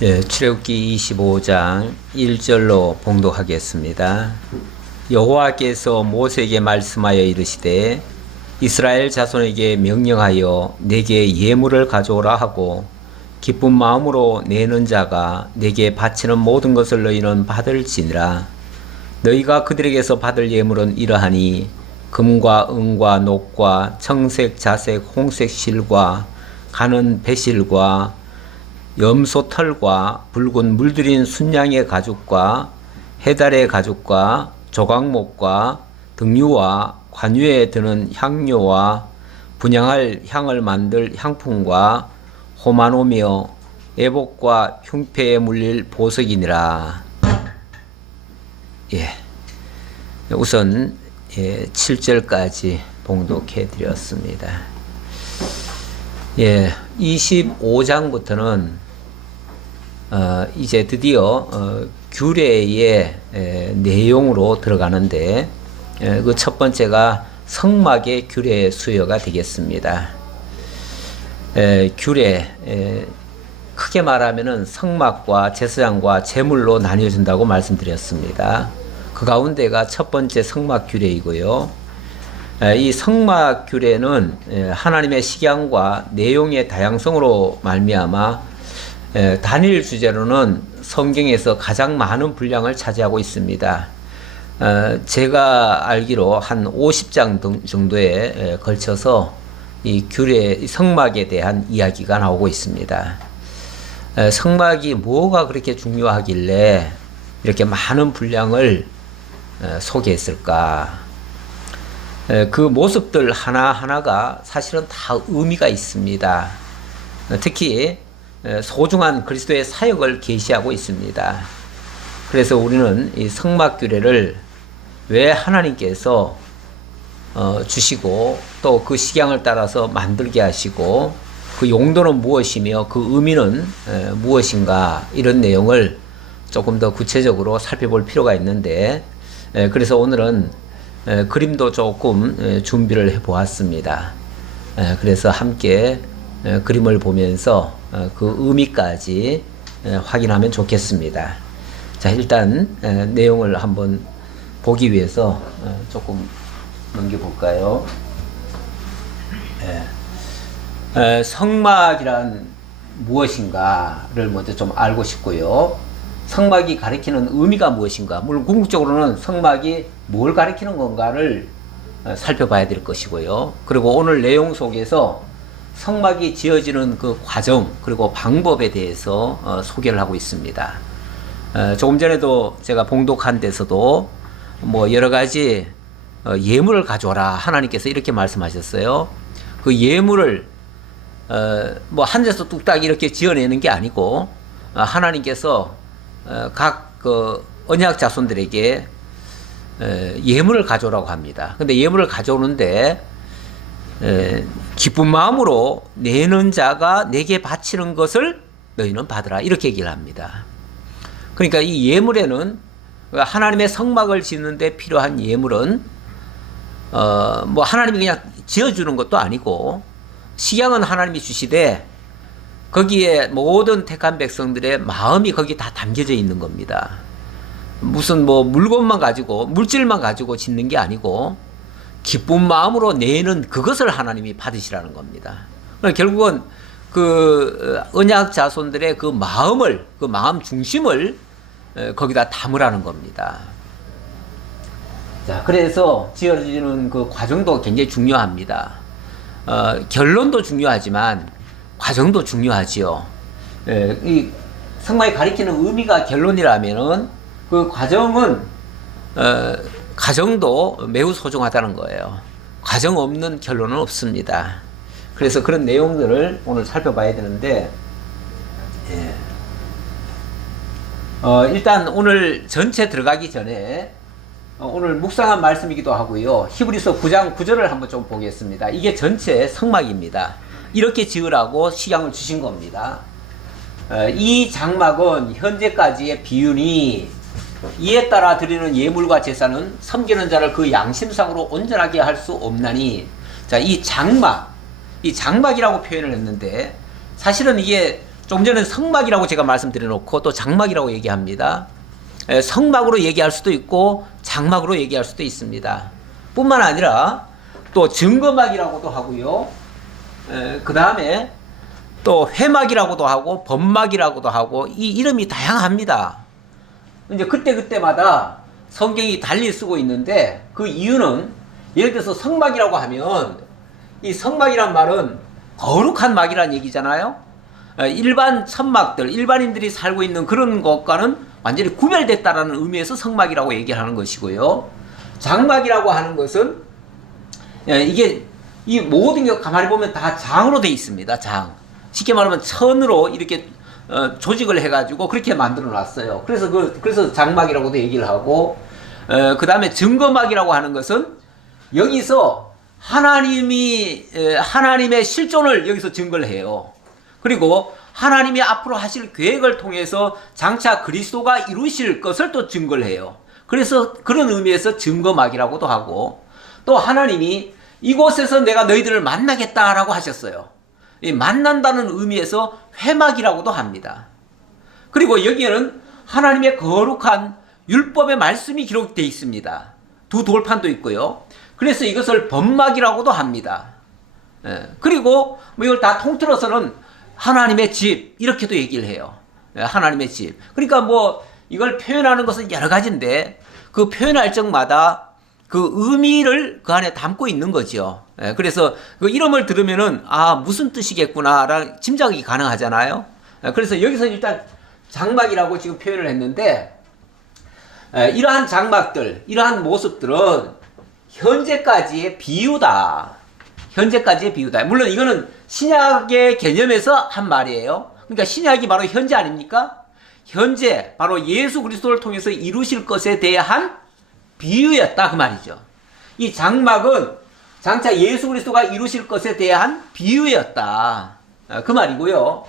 출애굽기 25장 1절로 봉독하겠습니다. 여호와께서 모세에게 말씀하여 이르시되 이스라엘 자손에게 명령하여 내게 예물을 가져오라 하고 기쁜 마음으로 내는 자가 내게 바치는 모든 것을 너희는 받을지니라. 너희가 그들에게서 받을 예물은 이러하니 금과 은과 녹과 청색 자색 홍색 실과 가는 배실과 염소 털과 붉은 물들인 순양의 가죽과 해달의 가죽과 조각목과 등유와 관유에 드는 향료와 분향할 향을 만들 향품과 호마노며 애복과 흉패에 물릴 보석이니라. 우선 7절까지 봉독해 드렸습니다. 25장부터는 이제 드디어 규례의 내용으로 들어가는데 그 첫 번째가 성막의 규례 수여가 되겠습니다. 규례 크게 말하면은 성막과 제사장과 제물로 나뉘어진다고 말씀드렸습니다. 그 가운데가 첫 번째 성막 규례이고요. 이 성막 규례는 하나님의 식양과 내용의 다양성으로 말미암아 단일 주제로는 성경에서 가장 많은 분량을 차지하고 있습니다. 제가 알기로 한 50장 정도에 걸쳐서 이 규례, 성막에 대한 이야기가 나오고 있습니다. 성막이 뭐가 그렇게 중요하길래 이렇게 많은 분량을 소개했을까? 그 모습들 하나하나가 사실은 다 의미가 있습니다. 특히 소중한 그리스도의 사역을 계시하고 있습니다. 그래서 우리는 이 성막 규례를 왜 하나님께서 주시고 또 그 식양을 따라서 만들게 하시고 그 용도는 무엇이며 그 의미는 무엇인가, 이런 내용을 조금 더 구체적으로 살펴볼 필요가 있는데, 그래서 오늘은 그림도 조금 준비를 해 보았습니다. 그래서 함께 그림을 보면서 그 의미까지 확인하면 좋겠습니다. 자, 일단 내용을 한번 보기 위해서 조금 넘겨볼까요? 성막이란 무엇인가를 먼저 좀 알고 싶고요. 성막이 가리키는 의미가 무엇인가, 물론 궁극적으로는 성막이 뭘 가리키는 건가를 살펴봐야 될 것이고요. 그리고 오늘 내용 속에서 성막이 지어지는 그 과정 그리고 방법에 대해서 소개를 하고 있습니다. 조금 전에도 제가 봉독한 데서도 뭐 여러 가지 예물을 가져와라 하나님께서 이렇게 말씀하셨어요. 그 예물을 뭐 한 데서 뚝딱 이렇게 지어내는 게 아니고 하나님께서 각 그 언약 자손들에게 예물을 가져오라고 합니다. 근데 예물을 가져오는데 기쁜 마음으로 내는 자가 내게 바치는 것을 너희는 받으라, 이렇게 얘기를 합니다. 그러니까 이 예물에는 하나님의 성막을 짓는데 필요한 예물은 뭐 하나님이 그냥 지어주는 것도 아니고 식양은 하나님이 주시되 거기에 모든 택한 백성들의 마음이 거기 다 담겨져 있는 겁니다. 무슨 뭐 물건만 가지고 물질만 가지고 짓는 게 아니고 기쁜 마음으로 내는 그것을 하나님이 받으시라는 겁니다. 결국은 그 언약 자손들의 그 마음을, 그 마음 중심을 거기다 담으라는 겁니다. 자, 그래서 지어지는 그 과정도 굉장히 중요합니다. 결론도 중요하지만 과정도 중요하지요. 이 성막이 가리키는 의미가 결론이라면은 그 과정은 과정도 매우 소중하다는 거예요. 과정 없는 결론은 없습니다. 그래서 그런 내용들을 오늘 살펴봐야 되는데, 일단 오늘 전체 들어가기 전에 오늘 묵상한 말씀이기도 하고요. 히브리서 9장 9절을 한번 좀 보겠습니다. 이게 전체 성막입니다. 이렇게 지으라고 식양을 주신 겁니다. 이 장막은 현재까지의 비윤이 이에 따라 드리는 예물과 제사는 섬기는 자를 그 양심상으로 온전하게 할 수 없나니. 자, 이 장막이라고 표현을 했는데 사실은 이게 조금 전에 성막이라고 제가 말씀드려놓고 또 장막이라고 얘기합니다. 성막으로 얘기할 수도 있고 장막으로 얘기할 수도 있습니다. 뿐만 아니라 또 증거막이라고도 하고요. 그 다음에 또 회막이라고도 하고 범막이라고도 하고 이 이름이 다양합니다. 이제 그때마다 성경이 달리 쓰고 있는데 그 이유는 예를 들어서 성막이라고 하면 이 성막이란 말은 거룩한 막이란 얘기잖아요. 일반 천막들, 일반인들이 살고 있는 그런 것과는 완전히 구별됐다라는 의미에서 성막이라고 얘기하는 것이고요. 장막이라고 하는 것은 이게 이 모든 게 가만히 보면 다 장으로 되어 있습니다. 장. 쉽게 말하면 천으로 이렇게 조직을 해가지고 그렇게 만들어 놨어요. 그래서 장막이라고도 얘기를 하고, 그 다음에 증거막이라고 하는 것은 여기서 하나님의 실존을 여기서 증거를 해요. 그리고 하나님이 앞으로 하실 계획을 통해서 장차 그리스도가 이루실 것을 또 증거를 해요. 그래서 그런 의미에서 증거막이라고도 하고, 또 하나님이 이곳에서 내가 너희들을 만나겠다라고 하셨어요. 이 만난다는 의미에서 회막이라고도 합니다. 그리고 여기에는 하나님의 거룩한 율법의 말씀이 기록되어 있습니다. 두 돌판도 있고요. 그래서 이것을 범막이라고도 합니다. 그리고 뭐 이걸 다 통틀어서는 하나님의 집 이렇게도 얘기를 해요. 하나님의 집. 그러니까 뭐 이걸 표현하는 것은 여러 가지인데 그 표현할 적마다 그 의미를 그 안에 담고 있는 거죠. 그래서 그 이름을 들으면은 무슨 뜻이겠구나라는 짐작이 가능하잖아요. 그래서 여기서 일단 장막이라고 지금 표현을 했는데, 이러한 장막들, 이러한 모습들은 현재까지의 비유다. 현재까지의 비유다. 물론 이거는 신약의 개념에서 한 말이에요. 그러니까 신약이 바로 현재 아닙니까? 현재 바로 예수 그리스도를 통해서 이루실 것에 대한 비유였다 그 말이죠. 이 장막은 장차 예수 그리스도가 이루실 것에 대한 비유였다 그 말이고요.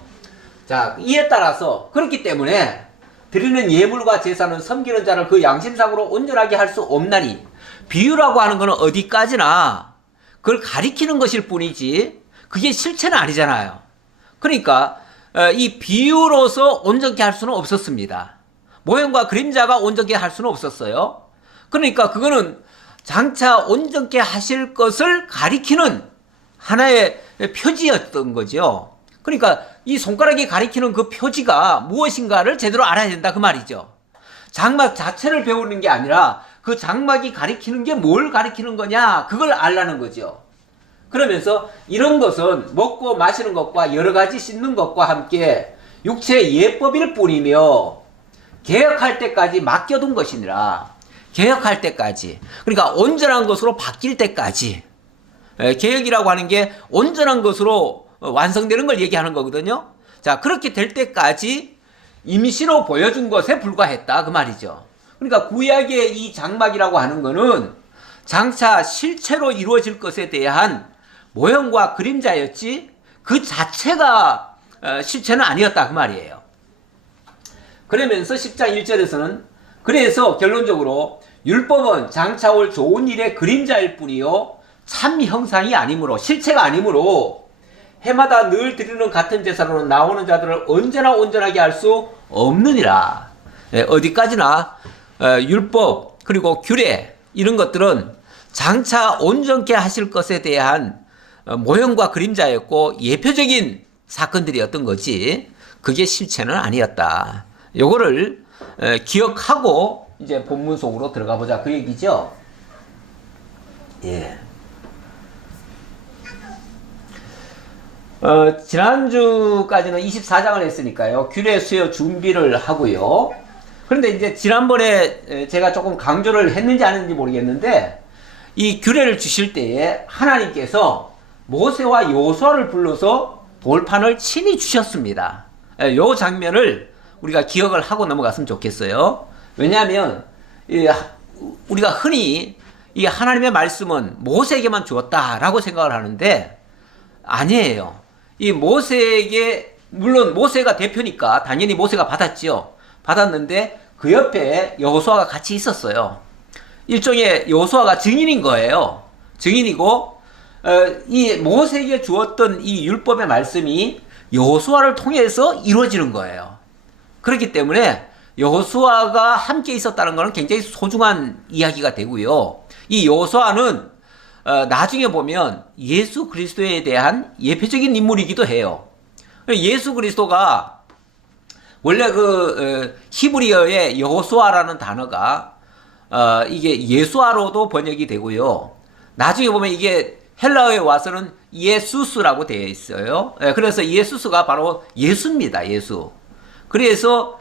자, 이에 따라서 그렇기 때문에 드리는 예물과 제사는 섬기는 자를 그 양심상으로 온전하게 할 수 없나니, 비유라고 하는 것은 어디까지나 그걸 가리키는 것일 뿐이지 그게 실체는 아니잖아요. 그러니까 이 비유로서 온전케 할 수는 없었습니다. 모형과 그림자가 온전케 할 수는 없었어요. 그러니까 그거는 장차 온전케 하실 것을 가리키는 하나의 표지였던 거죠. 그러니까 이 손가락이 가리키는 그 표지가 무엇인가를 제대로 알아야 된다 그 말이죠. 장막 자체를 배우는 게 아니라 그 장막이 가리키는 게 뭘 가리키는 거냐 그걸 알라는 거죠. 그러면서 이런 것은 먹고 마시는 것과 여러 가지 씻는 것과 함께 육체의 예법일 뿐이며 개혁할 때까지 맡겨둔 것이니라. 개혁할 때까지, 그러니까 온전한 것으로 바뀔 때까지. 개혁이라고 하는 게 온전한 것으로 완성되는 걸 얘기하는 거거든요. 자, 그렇게 될 때까지 임시로 보여준 것에 불과했다 그 말이죠. 그러니까 구약의 이 장막이라고 하는 거는 장차 실체로 이루어질 것에 대한 모형과 그림자였지 그 자체가 실체는 아니었다 그 말이에요. 그러면서 10장 1절에서는 그래서 결론적으로 율법은 장차 올 좋은 일의 그림자일 뿐이요 참 형상이 아니므로, 실체가 아니므로 해마다 늘 드리는 같은 제사로 나오는 자들을 언제나 온전하게 할 수 없느니라. 어디까지나 율법 그리고 규례 이런 것들은 장차 온전케 하실 것에 대한 모형과 그림자였고 예표적인 사건들이었던 거지 그게 실체는 아니었다. 요거를 기억하고 이제 본문 속으로 들어가 보자 그 얘기죠. 예. 지난주까지는 24장을 했으니까요. 규례 수요 준비를 하고요. 그런데 이제 지난번에 제가 조금 강조를 했는지 안 했는지 모르겠는데 이 규례를 주실 때에 하나님께서 모세와 여호수아를 불러서 돌판을 친히 주셨습니다. 요 장면을 우리가 기억을 하고 넘어갔으면 좋겠어요. 왜냐하면 우리가 흔히 이 하나님의 말씀은 모세에게만 주었다라고 생각을 하는데 아니에요. 이 모세에게, 물론 모세가 대표니까 당연히 모세가 받았지요. 받았는데 그 옆에 여호수아가 같이 있었어요. 일종의 여호수아가 증인인 거예요. 증인이고 이 모세에게 주었던 이 율법의 말씀이 여호수아를 통해서 이루어지는 거예요. 그렇기 때문에 여호수아가 함께 있었다는 것은 굉장히 소중한 이야기가 되고요. 이 여호수아는 나중에 보면 예수 그리스도에 대한 예표적인 인물이기도 해요. 예수 그리스도가 원래 히브리어의 여호수아라는 단어가 이게 예수아로도 번역이 되고요. 나중에 보면 이게 헬라어에 와서는 예수스라고 되어 있어요. 그래서 예수스가 바로 예수입니다. 예수. 그래서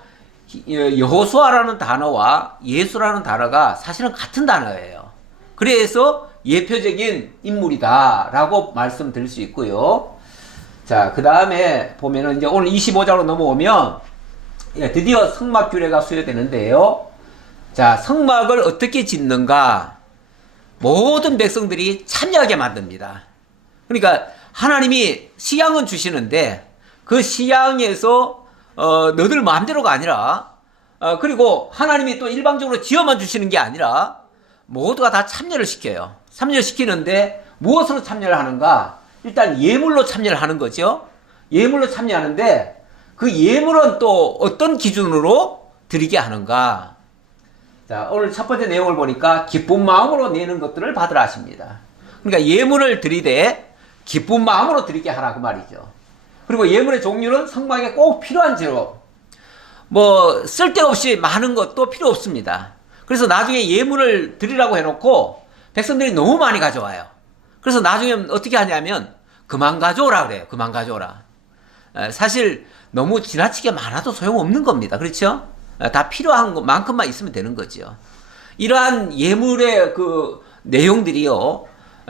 여호수아라는 단어와 예수라는 단어가 사실은 같은 단어예요. 그래서 예표적인 인물이다라고 말씀드릴 수 있고요. 자, 그 다음에 보면은 이제 오늘 25장으로 넘어오면 드디어 성막 규례가 수여되는데요. 자, 성막을 어떻게 짓는가? 모든 백성들이 참여하게 만듭니다. 그러니까 하나님이 시향은 주시는데 그 시향에서 너들 마음대로가 아니라 그리고 하나님이 또 일방적으로 지어만 주시는 게 아니라 모두가 다 참여를 시켜요. 참여시키는데 무엇으로 참여를 하는가? 일단 예물로 참여를 하는 거죠. 예물로 참여하는데 그 예물은 또 어떤 기준으로 드리게 하는가? 자, 오늘 첫 번째 내용을 보니까 기쁜 마음으로 내는 것들을 받으라 하십니다. 그러니까 예물을 드리되 기쁜 마음으로 드리게 하라 그 말이죠. 그리고 예물의 종류는 성막에 꼭 필요한 재료, 뭐 쓸데없이 많은 것도 필요 없습니다. 그래서 나중에 예물을 드리라고 해놓고 백성들이 너무 많이 가져와요. 그래서 나중에 어떻게 하냐면 그만 가져오라 그래요. 그만 가져오라. 사실 너무 지나치게 많아도 소용없는 겁니다. 그렇죠? 다 필요한 것만큼만 있으면 되는 거죠. 이러한 예물의 그 내용들이요,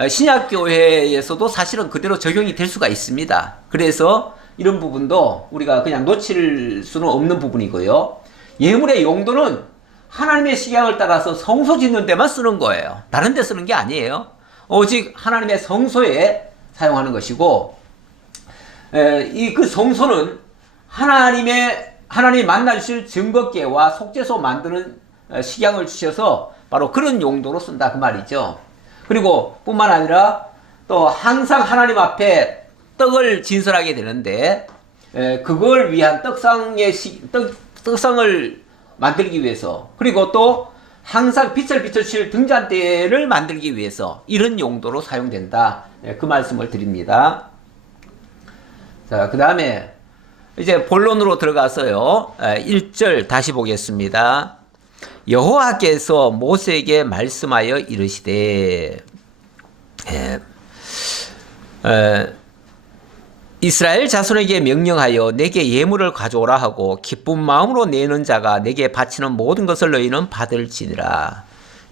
신약교회에서도 사실은 그대로 적용이 될 수가 있습니다. 그래서 이런 부분도 우리가 그냥 놓칠 수는 없는 부분이고요. 예물의 용도는 하나님의 식양을 따라서 성소 짓는 데만 쓰는 거예요. 다른 데 쓰는 게 아니에요. 오직 하나님의 성소에 사용하는 것이고, 그 성소는 하나님이 만나주실 증거궤와 속죄소 만드는 식양을 주셔서 바로 그런 용도로 쓴다 그 말이죠. 그리고 뿐만 아니라 또 항상 하나님 앞에 떡을 진설하게 되는데 그걸 위한 떡상을 만들기 위해서, 그리고 또 항상 빛을 비춰주실 등잔대를 만들기 위해서 이런 용도로 사용된다 그 말씀을 드립니다. 자, 그 다음에 이제 본론으로 들어가서요. 1절 다시 보겠습니다. 여호와께서 모세에게 말씀하여 이르시되 이스라엘 자손에게 명령하여 내게 예물을 가져오라 하고 기쁜 마음으로 내는 자가 내게 바치는 모든 것을 너희는 받을지니라.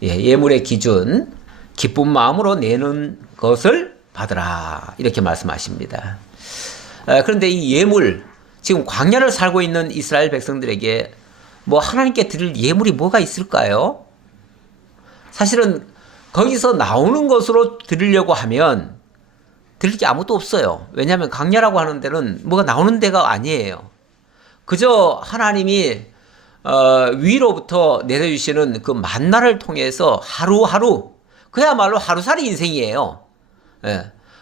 예물의 기준, 기쁜 마음으로 내는 것을 받으라, 이렇게 말씀하십니다. 그런데 이 예물, 지금 광야를 살고 있는 이스라엘 백성들에게 뭐 하나님께 드릴 예물이 뭐가 있을까요? 사실은 거기서 나오는 것으로 드리려고 하면 드릴 게 아무것도 없어요. 왜냐하면 광야라고 하는 데는 뭐가 나오는 데가 아니에요. 그저 하나님이 위로부터 내려주시는 그 만나를 통해서 하루하루, 그야말로 하루살이 인생이에요.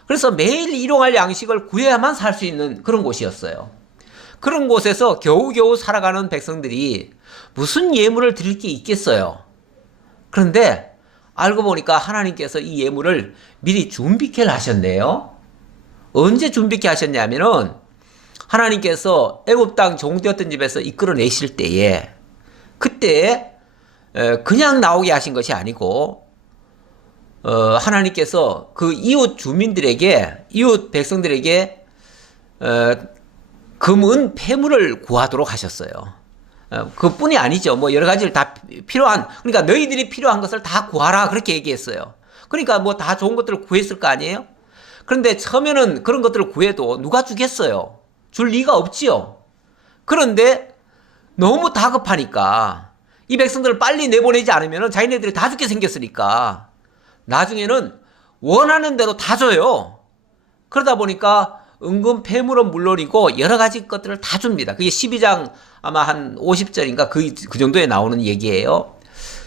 그래서 매일 일용할 양식을 구해야만 살 수 있는 그런 곳이었어요. 그런 곳에서 겨우겨우 살아가는 백성들이 무슨 예물을 드릴 게 있겠어요. 그런데 알고 보니까 하나님께서 이 예물을 미리 준비케 하셨네요. 언제 준비케 하셨냐면은 하나님께서 애굽 땅 종되었던 집에서 이끌어내실 때에, 그때 그냥 나오게 하신 것이 아니고 하나님께서 그 이웃 주민들에게, 이웃 백성들에게 금은 폐물을 구하도록 하셨어요. 그뿐이 아니죠. 뭐 여러 가지를 다 필요한, 그러니까 너희들이 필요한 것을 다 구하라, 그렇게 얘기했어요. 그러니까 뭐 다 좋은 것들을 구했을 거 아니에요? 그런데 처음에는 그런 것들을 구해도 누가 주겠어요? 줄 리가 없지요. 그런데 너무 다급하니까 이 백성들을 빨리 내보내지 않으면 자기네들이 다 죽게 생겼으니까 나중에는 원하는 대로 다 줘요. 그러다 보니까 은근 폐물은 물론이고 여러 가지 것들을 다 줍니다. 그게 12장 아마 한 50절인가 그 정도에 나오는 얘기예요.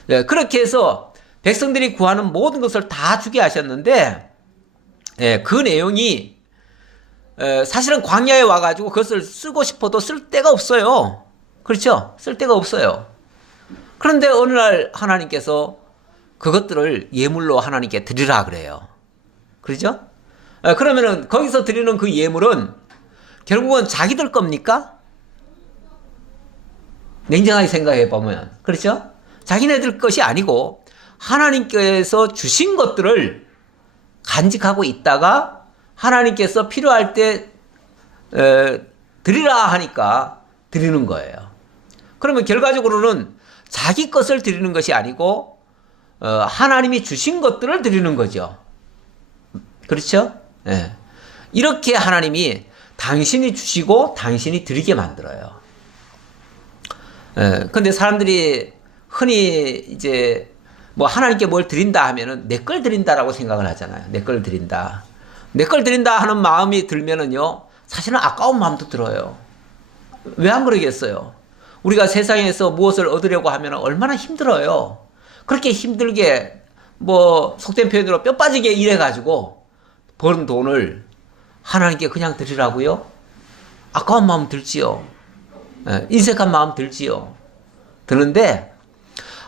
그렇게 해서 백성들이 구하는 모든 것을 다 주게 하셨는데, 그 내용이 사실은 광야에 와가지고 그것을 쓰고 싶어도 쓸 데가 없어요. 그렇죠? 쓸 데가 없어요. 그런데 어느 날 하나님께서 그것들을 예물로 하나님께 드리라 그래요. 그렇죠? 그러면은 거기서 드리는 그 예물은 결국은 자기들 겁니까? 냉정하게 생각해 보면. 그렇죠? 자기네들 것이 아니고 하나님께서 주신 것들을 간직하고 있다가 하나님께서 필요할 때 드리라 하니까 드리는 거예요. 그러면 결과적으로는 자기 것을 드리는 것이 아니고 하나님이 주신 것들을 드리는 거죠. 그렇죠? 예. 이렇게 하나님이 당신이 주시고 당신이 드리게 만들어요. 근데 사람들이 흔히 이제 뭐 하나님께 뭘 드린다 하면은 내 걸 드린다라고 생각을 하잖아요. 내 걸 드린다. 내 걸 드린다 하는 마음이 들면은요, 사실은 아까운 마음도 들어요. 왜 안 그러겠어요? 우리가 세상에서 무엇을 얻으려고 하면 얼마나 힘들어요. 그렇게 힘들게 뭐 속된 표현으로 뼈 빠지게 일해가지고 버는 돈을 하나님께 그냥 드리라고요? 아까운 마음 들지요. 인색한 마음 들지요. 드는데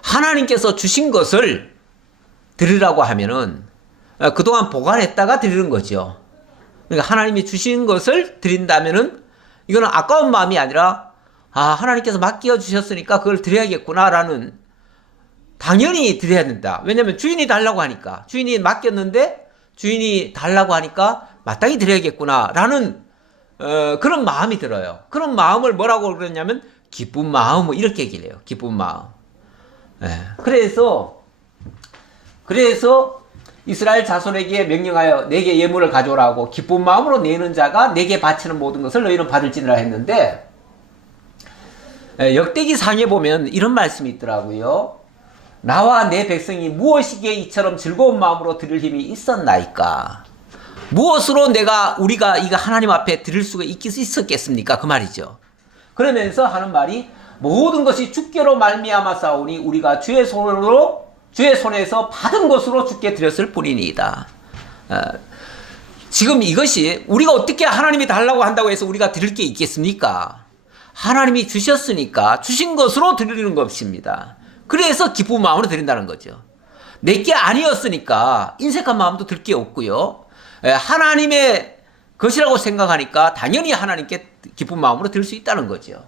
하나님께서 주신 것을 드리라고 하면은 그동안 보관했다가 드리는 거죠. 그러니까 하나님이 주신 것을 드린다면은 이거는 아까운 마음이 아니라 하나님께서 맡겨 주셨으니까 그걸 드려야겠구나라는, 당연히 드려야 된다. 왜냐하면 주인이 달라고 하니까, 주인이 맡겼는데 주인이 달라고 하니까 마땅히 드려야겠구나라는 그런 마음이 들어요. 그런 마음을 뭐라고 그러냐면 기쁜 마음, 이렇게 얘기를 해요. 기쁜 마음. 그래서 이스라엘 자손에게 명령하여 내게 예물을 가져오라고, 기쁜 마음으로 내는 자가 내게 바치는 모든 것을 너희는 받을지니라 했는데, 역대기 상에 보면 이런 말씀이 있더라고요. 나와 내 백성이 무엇이기에 이처럼 즐거운 마음으로 드릴 힘이 있었나이까? 무엇으로 우리가 이거 하나님 앞에 드릴 수가 있었겠습니까? 그 말이죠. 그러면서 하는 말이, 모든 것이 주께로 말미암아 싸우니 우리가 주의 손에서 받은 것으로 주께 드렸을 뿐이니이다. 지금 이것이 우리가 어떻게 하나님이 달라고 한다고 해서 우리가 드릴 게 있겠습니까? 하나님이 주셨으니까 주신 것으로 드리는 것입니다. 그래서 기쁜 마음으로 드린다는 거죠. 내게 아니었으니까 인색한 마음도 들 게 없고요. 하나님의 것이라고 생각하니까 당연히 하나님께 기쁜 마음으로 드릴 수 있다는 거죠.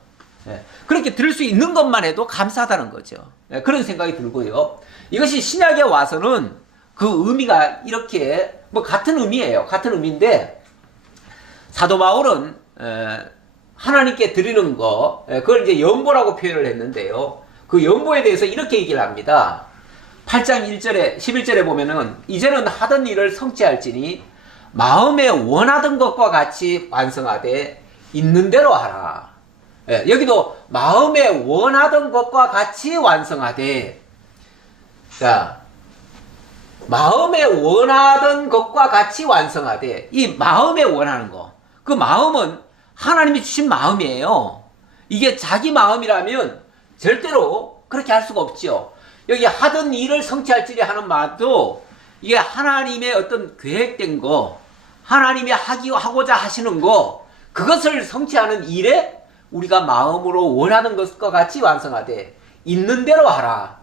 그렇게 드릴 수 있는 것만 해도 감사하다는 거죠. 그런 생각이 들고요. 이것이 신약에 와서는 그 의미가 이렇게 같은 의미예요. 같은 의미인데, 사도 바울은 하나님께 드리는 거, 그걸 이제 연보라고 표현을 했는데요. 그 연보에 대해서 이렇게 얘기를 합니다. 8장 1절에 11절에 보면은, 이제는 하던 일을 성취할지니 마음에 원하던 것과 같이 완성하되 있는 대로 하라. 여기도 마음에 원하던 것과 같이 완성하되, 자, 마음에 원하던 것과 같이 완성하되, 이 마음에 원하는 거, 그 마음은 하나님이 주신 마음이에요. 이게 자기 마음이라면 절대로 그렇게 할 수가 없죠. 여기 하던 일을 성취할지니 하는 말도 이게 하나님의 어떤 계획된 거, 하나님이 하고자 하시는 거, 그것을 성취하는 일에 우리가 마음으로 원하는 것과 같이 완성하되 있는 대로 하라.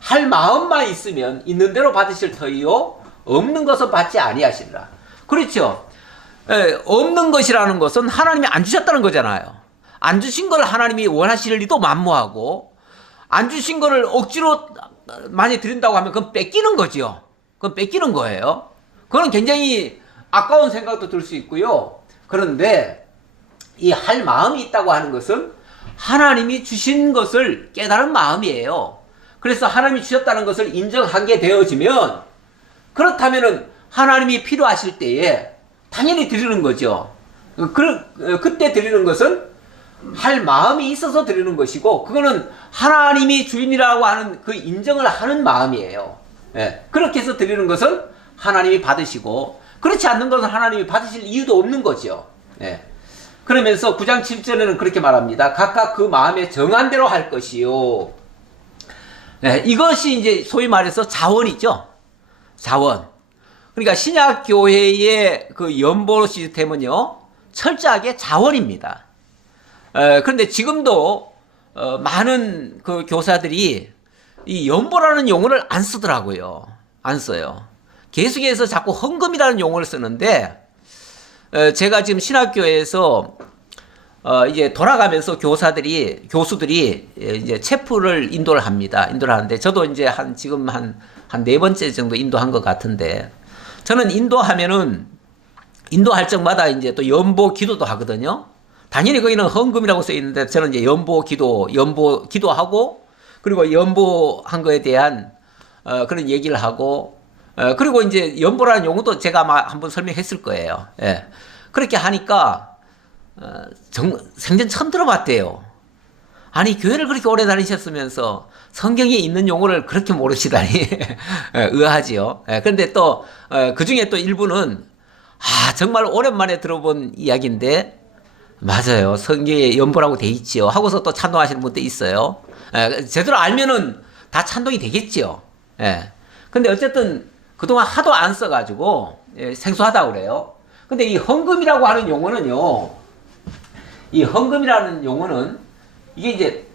할 마음만 있으면 있는 대로 받으실 터이요 없는 것은 받지 아니하시리라. 그렇죠. 없는 것이라는 것은 하나님이 안 주셨다는 거잖아요. 안 주신 걸 하나님이 원하실 리도 만무하고, 안 주신 거를 억지로 많이 드린다고 하면 그건 뺏기는 거죠. 그건 뺏기는 거예요. 그건 굉장히 아까운 생각도 들 수 있고요. 그런데 이 할 마음이 있다고 하는 것은 하나님이 주신 것을 깨달은 마음이에요. 그래서 하나님이 주셨다는 것을 인정하게 되어지면, 그렇다면은 하나님이 필요하실 때에 당연히 드리는 거죠. 그때 드리는 것은 할 마음이 있어서 드리는 것이고, 그거는 하나님이 주인이라고 하는 그 인정을 하는 마음이에요. 그렇게 해서 드리는 것은 하나님이 받으시고, 그렇지 않는 것은 하나님이 받으실 이유도 없는 거죠. 그러면서 9장 7절에는 그렇게 말합니다. 각각 그 마음에 정한 대로 할 것이요. 이것이 이제 소위 말해서 자원이죠. 자원. 그러니까 신약 교회의 그 연보 시스템은요, 철저하게 자원입니다. 그런데 지금도 많은 그 교사들이 이 연보라는 용어를 안 쓰더라고요. 안 써요. 계속해서 자꾸 헌금이라는 용어를 쓰는데, 제가 지금 신학교에서 이제 돌아가면서 교수들이 이제 체프를 인도를 합니다. 인도를 하는데, 저도 이제 지금 한 네 번째 정도 인도한 것 같은데, 저는 인도할 적마다 이제 또 연보 기도도 하거든요. 당연히 거기는 헌금이라고 써 있는데, 저는 이제 연보 기도하고, 그리고 연보한 거에 대한 그런 얘기를 하고, 그리고 이제 연보라는 용어도 제가 아마 한번 설명했을 거예요. 예. 그렇게 하니까 생전 처음 들어봤대요. 아니, 교회를 그렇게 오래 다니셨으면서 성경에 있는 용어를 그렇게 모르시다니 의아하지요. 그런데 또 그 중에 또 일부는 정말 오랜만에 들어본 이야기인데, 맞아요, 성경에 연보라고 돼 있지요 하고서 또 찬동하시는 분도 있어요. 제대로 알면은 다 찬동이 되겠지요. 근데 어쨌든 그동안 하도 안 써가지고 생소하다고 그래요. 근데 이 헌금이라고 하는 용어는요, 이 헌금이라는 용어는 이게 이제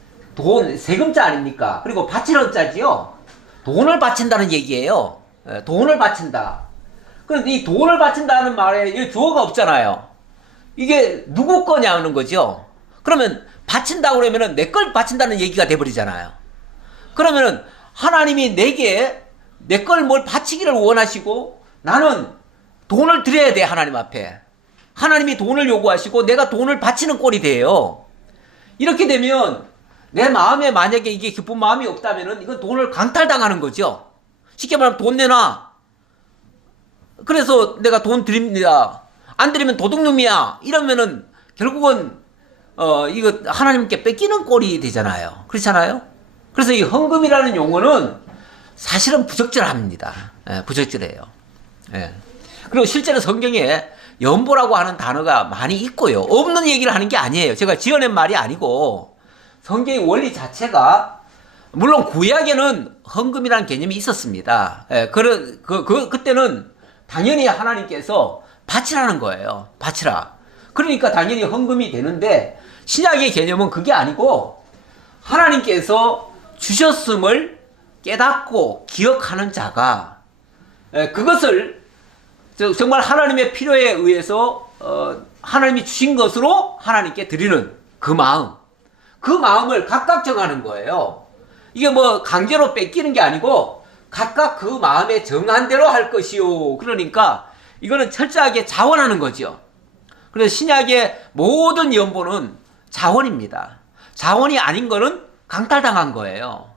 세금자 아닙니까? 그리고 바치는 자지요. 돈을 바친다는 얘기예요. 돈을 바친다. 그런데 이 돈을 바친다는 말에 주어가 없잖아요. 이게 누구 거냐는 거죠. 그러면 바친다고 그러면은 내 걸 바친다는 얘기가 돼버리잖아요. 그러면은 하나님이 내게 내 걸 뭘 바치기를 원하시고, 나는 돈을 드려야 돼, 하나님 앞에. 하나님이 돈을 요구하시고 내가 돈을 바치는 꼴이 돼요. 이렇게 되면 내 마음에 만약에 이게 기쁜 마음이 없다면은 이건 돈을 강탈당하는 거죠. 쉽게 말하면 돈 내놔. 그래서 내가 돈 드립니다. 안 드리면 도둑놈이야. 이러면은 결국은 이거 하나님께 뺏기는 꼴이 되잖아요. 그렇잖아요? 그래서 이 헌금이라는 용어는 사실은 부적절합니다. 부적절해요. 그리고 실제로 성경에 연보라고 하는 단어가 많이 있고요. 없는 얘기를 하는 게 아니에요. 제가 지어낸 말이 아니고, 성경의 원리 자체가, 물론 구약에는 헌금이라는 개념이 있었습니다. 그때는 당연히 하나님께서 바치라는 거예요. 바치라. 그러니까 당연히 헌금이 되는데, 신약의 개념은 그게 아니고, 하나님께서 주셨음을 깨닫고 기억하는 자가 그것을 정말 하나님의 필요에 의해서 하나님이 주신 것으로 하나님께 드리는 그 마음을 각각 정하는 거예요. 이게 뭐 강제로 뺏기는 게 아니고 각각 그 마음에 정한 대로 할 것이요. 그러니까 이거는 철저하게 자원하는 거죠. 그래서 신약의 모든 연보는 자원입니다. 자원이 아닌 거는 강탈당한 거예요.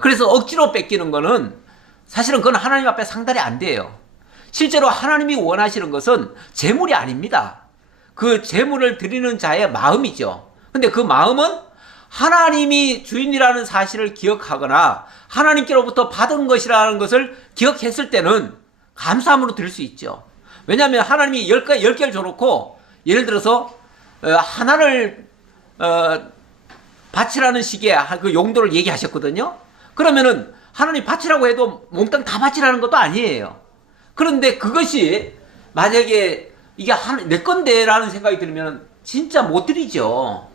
그래서 억지로 뺏기는 거는 사실은 그건 하나님 앞에 상달이 안 돼요. 실제로 하나님이 원하시는 것은 재물이 아닙니다. 그 재물을 드리는 자의 마음이죠. 근데 그 마음은 하나님이 주인이라는 사실을 기억하거나 하나님께로부터 받은 것이라는 것을 기억했을 때는 감사함으로 드릴 수 있죠. 왜냐하면 하나님이 10개를 줘놓고 예를 들어서 하나를 바치라는 식의 그 용도를 얘기하셨거든요. 그러면은 하나님 바치라고 해도 몽땅 다 바치라는 것도 아니에요. 그런데 그것이 만약에 이게 내 건데라는 생각이 들면 진짜 못 드리죠.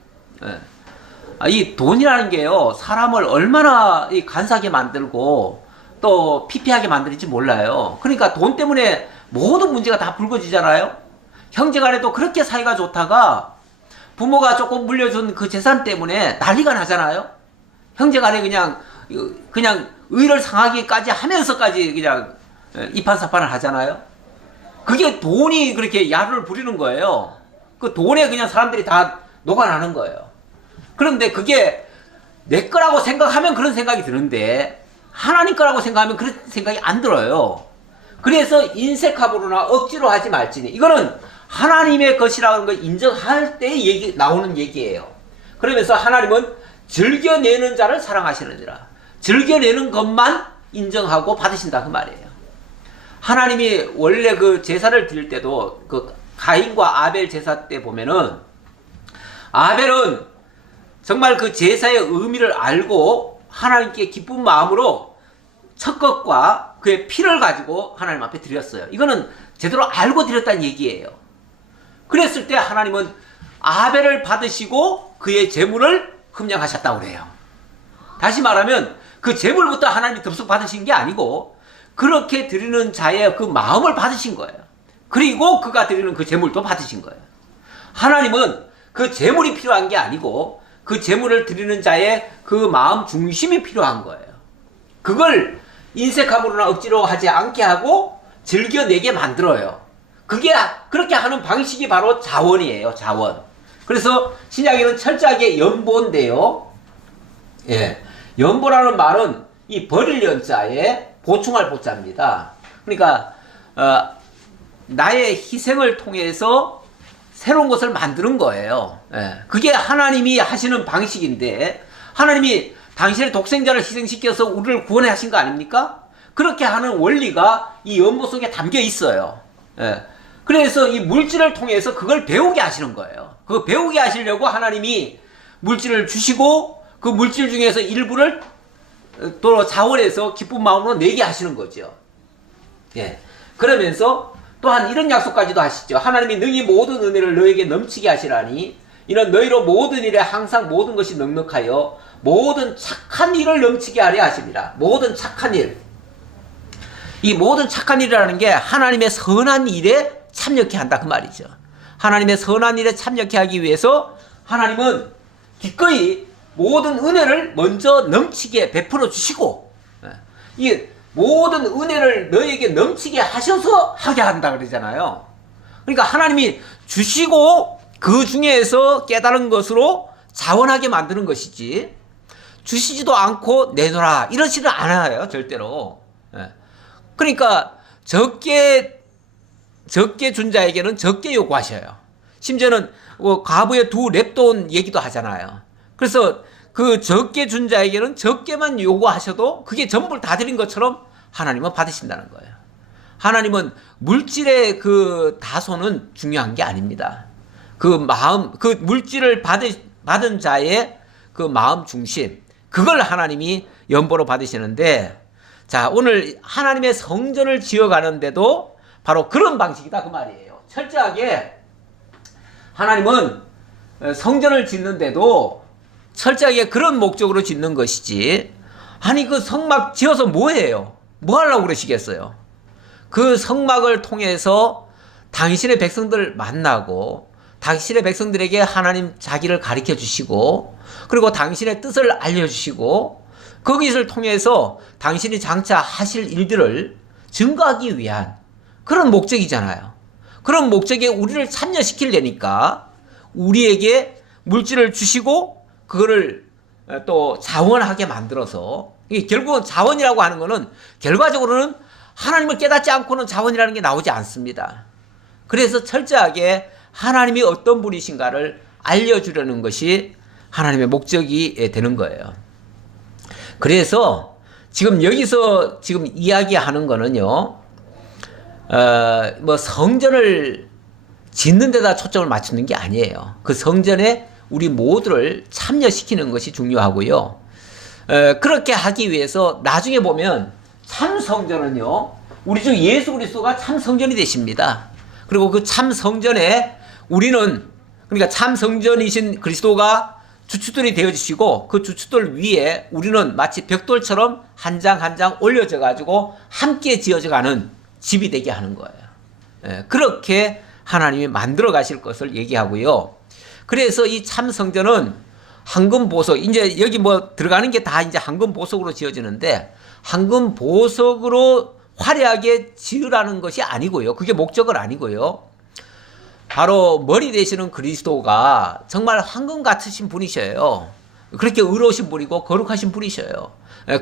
이 돈이라는 게요, 사람을 얼마나 간사하게 만들고 또 피폐하게 만들지 몰라요. 그러니까 돈 때문에 모든 문제가 다 불거지잖아요. 형제간에도 그렇게 사이가 좋다가 부모가 조금 물려준 그 재산 때문에 난리가 나잖아요. 형제간에 그냥 의를 상하기까지 하면서까지 그냥 이판사판을 하잖아요. 그게 돈이 그렇게 야를 부리는 거예요. 그 돈에 그냥 사람들이 다 녹아나는 거예요. 그런데 그게 내 거라고 생각하면 그런 생각이 드는데, 하나님 거라고 생각하면 그런 생각이 안 들어요. 그래서 인색함으로나 억지로 하지 말지니, 이거는 하나님의 것이라는 걸 인정할 때 나오는 얘기예요. 그러면서 하나님은 즐겨내는 자를 사랑하시느니라. 즐겨내는 것만 인정하고 받으신다 그 말이에요. 하나님이 원래 그 제사를 드릴 때도 그 가인과 아벨 제사 때 보면은, 아벨은 정말 그 제사의 의미를 알고 하나님께 기쁜 마음으로 첫 것과 그의 피를 가지고 하나님 앞에 드렸어요. 이거는 제대로 알고 드렸다는 얘기예요. 그랬을 때 하나님은 아벨을 받으시고 그의 재물을 흠량하셨다고 그래요. 다시 말하면 그 재물부터 하나님이 덥석 받으신 게 아니고 그렇게 드리는 자의 그 마음을 받으신 거예요. 그리고 그가 드리는 그 재물도 받으신 거예요. 하나님은 그 재물이 필요한 게 아니고 그 재물을 드리는 자의 그 마음 중심이 필요한 거예요. 그걸 인색함으로나 억지로 하지 않게 하고 즐겨내게 만들어요. 그게 그렇게 하는 방식이 바로 자원이에요. 자원. 그래서 신약에는 철저하게 연보인데요. 예, 연보라는 말은 이 버릴 연자에 보충할 보자입니다. 그러니까 나의 희생을 통해서 새로운 것을 만드는 거예요. 예, 그게 하나님이 하시는 방식인데 하나님이 당신의 독생자를 희생시켜서 우리를 구원해 하신 거 아닙니까? 그렇게 하는 원리가 이 연보 속에 담겨 있어요. 예, 그래서 이 물질을 통해서 그걸 배우게 하시는 거예요. 그 배우게 하시려고 하나님이 물질을 주시고 그 물질 중에서 일부를 또 자원해서 기쁜 마음으로 내게 하시는 거죠. 예. 그러면서 또한 이런 약속까지도 하시죠. 하나님이 능히 모든 은혜를 너에게 넘치게 하시라니 이는 너희로 모든 일에 항상 모든 것이 넉넉하여 모든 착한 일을 넘치게 하려 하십니다. 모든 착한 일. 이 모든 착한 일이라는 게 하나님의 선한 일에 참여케 한다 그 말이죠. 하나님의 선한 일에 참여케 하기 위해서 하나님은 기꺼이 모든 은혜를 먼저 넘치게 베풀어 주시고 이 모든 은혜를 너에게 넘치게 하셔서 하게 한다 그러잖아요. 그러니까 하나님이 주시고 그 중에서 깨달은 것으로 자원하게 만드는 것이지 주시지도 않고 내놓으라 이러지는 않아요. 절대로. 그러니까 적게 준 자에게는 적게 요구하셔요. 심지어는 과부의 두 랩돈 얘기도 하잖아요. 그래서 그 적게 준 자에게는 적게만 요구하셔도 그게 전부를 다 드린 것처럼 하나님은 받으신다는 거예요. 하나님은 물질의 그 다소는 중요한 게 아닙니다. 그 마음, 그 물질을 받은 자의 그 마음 중심, 그걸 하나님이 연보로 받으시는데, 자, 오늘 하나님의 성전을 지어가는데도 바로 그런 방식이다 그 말이에요. 철저하게 하나님은 성전을 짓는데도 철저하게 그런 목적으로 짓는 것이지, 아니 그 성막 지어서 뭐해요? 뭐 하려고 그러시겠어요? 그 성막을 통해서 당신의 백성들 만나고 당신의 백성들에게 하나님 자기를 가르쳐 주시고 그리고 당신의 뜻을 알려주시고 거기를 통해서 당신이 장차 하실 일들을 증거하기 위한 그런 목적이잖아요. 그런 목적에 우리를 참여시키려니까 우리에게 물질을 주시고 그거를 또 자원하게 만들어서, 이게 결국은 자원이라고 하는 거는 결과적으로는 하나님을 깨닫지 않고는 자원이라는 게 나오지 않습니다. 그래서 철저하게 하나님이 어떤 분이신가를 알려주려는 것이 하나님의 목적이 되는 거예요. 그래서 지금 여기서 지금 이야기하는 거는요, 뭐 성전을 짓는 데다 초점을 맞추는 게 아니에요. 그 성전에 우리 모두를 참여시키는 것이 중요하고요. 그렇게 하기 위해서 나중에 보면 참 성전은요, 우리 중 예수 그리스도가 참 성전이 되십니다. 그리고 그 참 성전에 우리는, 그러니까 참 성전이신 그리스도가 주춧돌이 되어주시고 그 주춧돌 위에 우리는 마치 벽돌처럼 한 장 한 장 올려져 가지고 함께 지어져가는 집이 되게 하는 거예요. 그렇게 하나님이 만들어 가실 것을 얘기하고요. 그래서 이 참 성전은 황금 보석, 이제 여기 뭐 들어가는 게 다 이제 황금 보석으로 지어지는데 황금 보석으로 화려하게 지으라는 것이 아니고요. 그게 목적은 아니고요. 바로 머리 되시는 그리스도가 정말 황금 같으신 분이셔요. 그렇게 의로우신 분이고 거룩하신 분이셔요.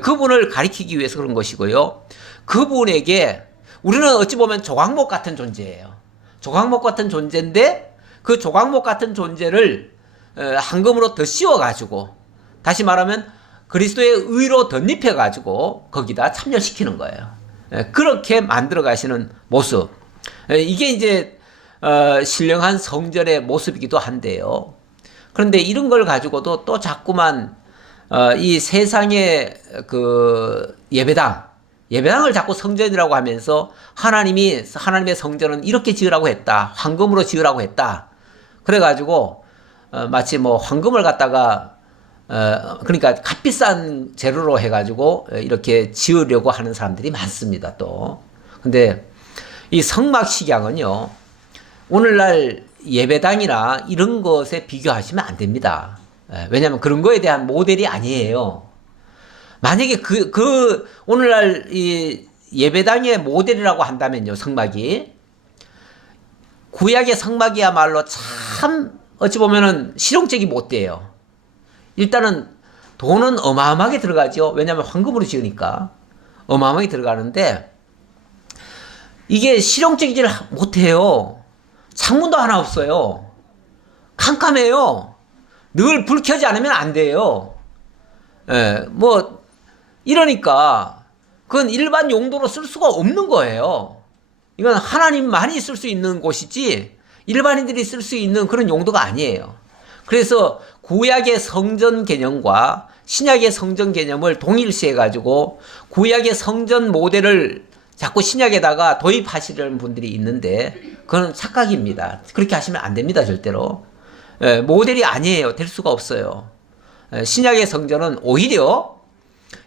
그분을 가리키기 위해서 그런 것이고요. 그분에게 우리는 어찌 보면 조각목 같은 존재예요. 조각목 같은 존재인데 그 조각목 같은 존재를 황금으로 더 씌워가지고, 다시 말하면 그리스도의 의로 덧입혀가지고 거기다 참여시키는 거예요. 그렇게 만들어 가시는 모습. 이게 이제 신령한 성전의 모습이기도 한데요. 그런데 이런 걸 가지고도 또 자꾸만 이 세상의 그 예배당, 예배당을 자꾸 성전이라고 하면서 하나님의 성전은 이렇게 지으라고 했다. 황금으로 지으라고 했다. 그래가지고 마치 뭐 황금을 갖다가 그러니까 값비싼 재료로 해가지고 이렇게 지으려고 하는 사람들이 많습니다. 또 근데 이 성막식양은요 오늘날 예배당이나 이런 것에 비교하시면 안 됩니다. 왜냐하면 그런 거에 대한 모델이 아니에요. 만약에 오늘날 이 예배당의 모델이라고 한다면요, 성막이. 구약의 성막이야말로 참, 어찌 보면은 실용적이 못 돼요. 일단은 돈은 어마어마하게 들어가죠. 왜냐하면 황금으로 지으니까. 어마어마하게 들어가는데, 이게 실용적이질 못해요. 창문도 하나 없어요. 캄캄해요. 늘 불 켜지 않으면 안 돼요. 이러니까 그건 일반 용도로 쓸 수가 없는 거예요. 이건 하나님만이 쓸 수 있는 곳이지 일반인들이 쓸 수 있는 그런 용도가 아니에요. 그래서 구약의 성전 개념과 신약의 성전 개념을 동일시해 가지고 구약의 성전 모델을 자꾸 신약에다가 도입하시려는 분들이 있는데 그건 착각입니다. 그렇게 하시면 안 됩니다. 절대로. 모델이 아니에요. 될 수가 없어요. 신약의 성전은 오히려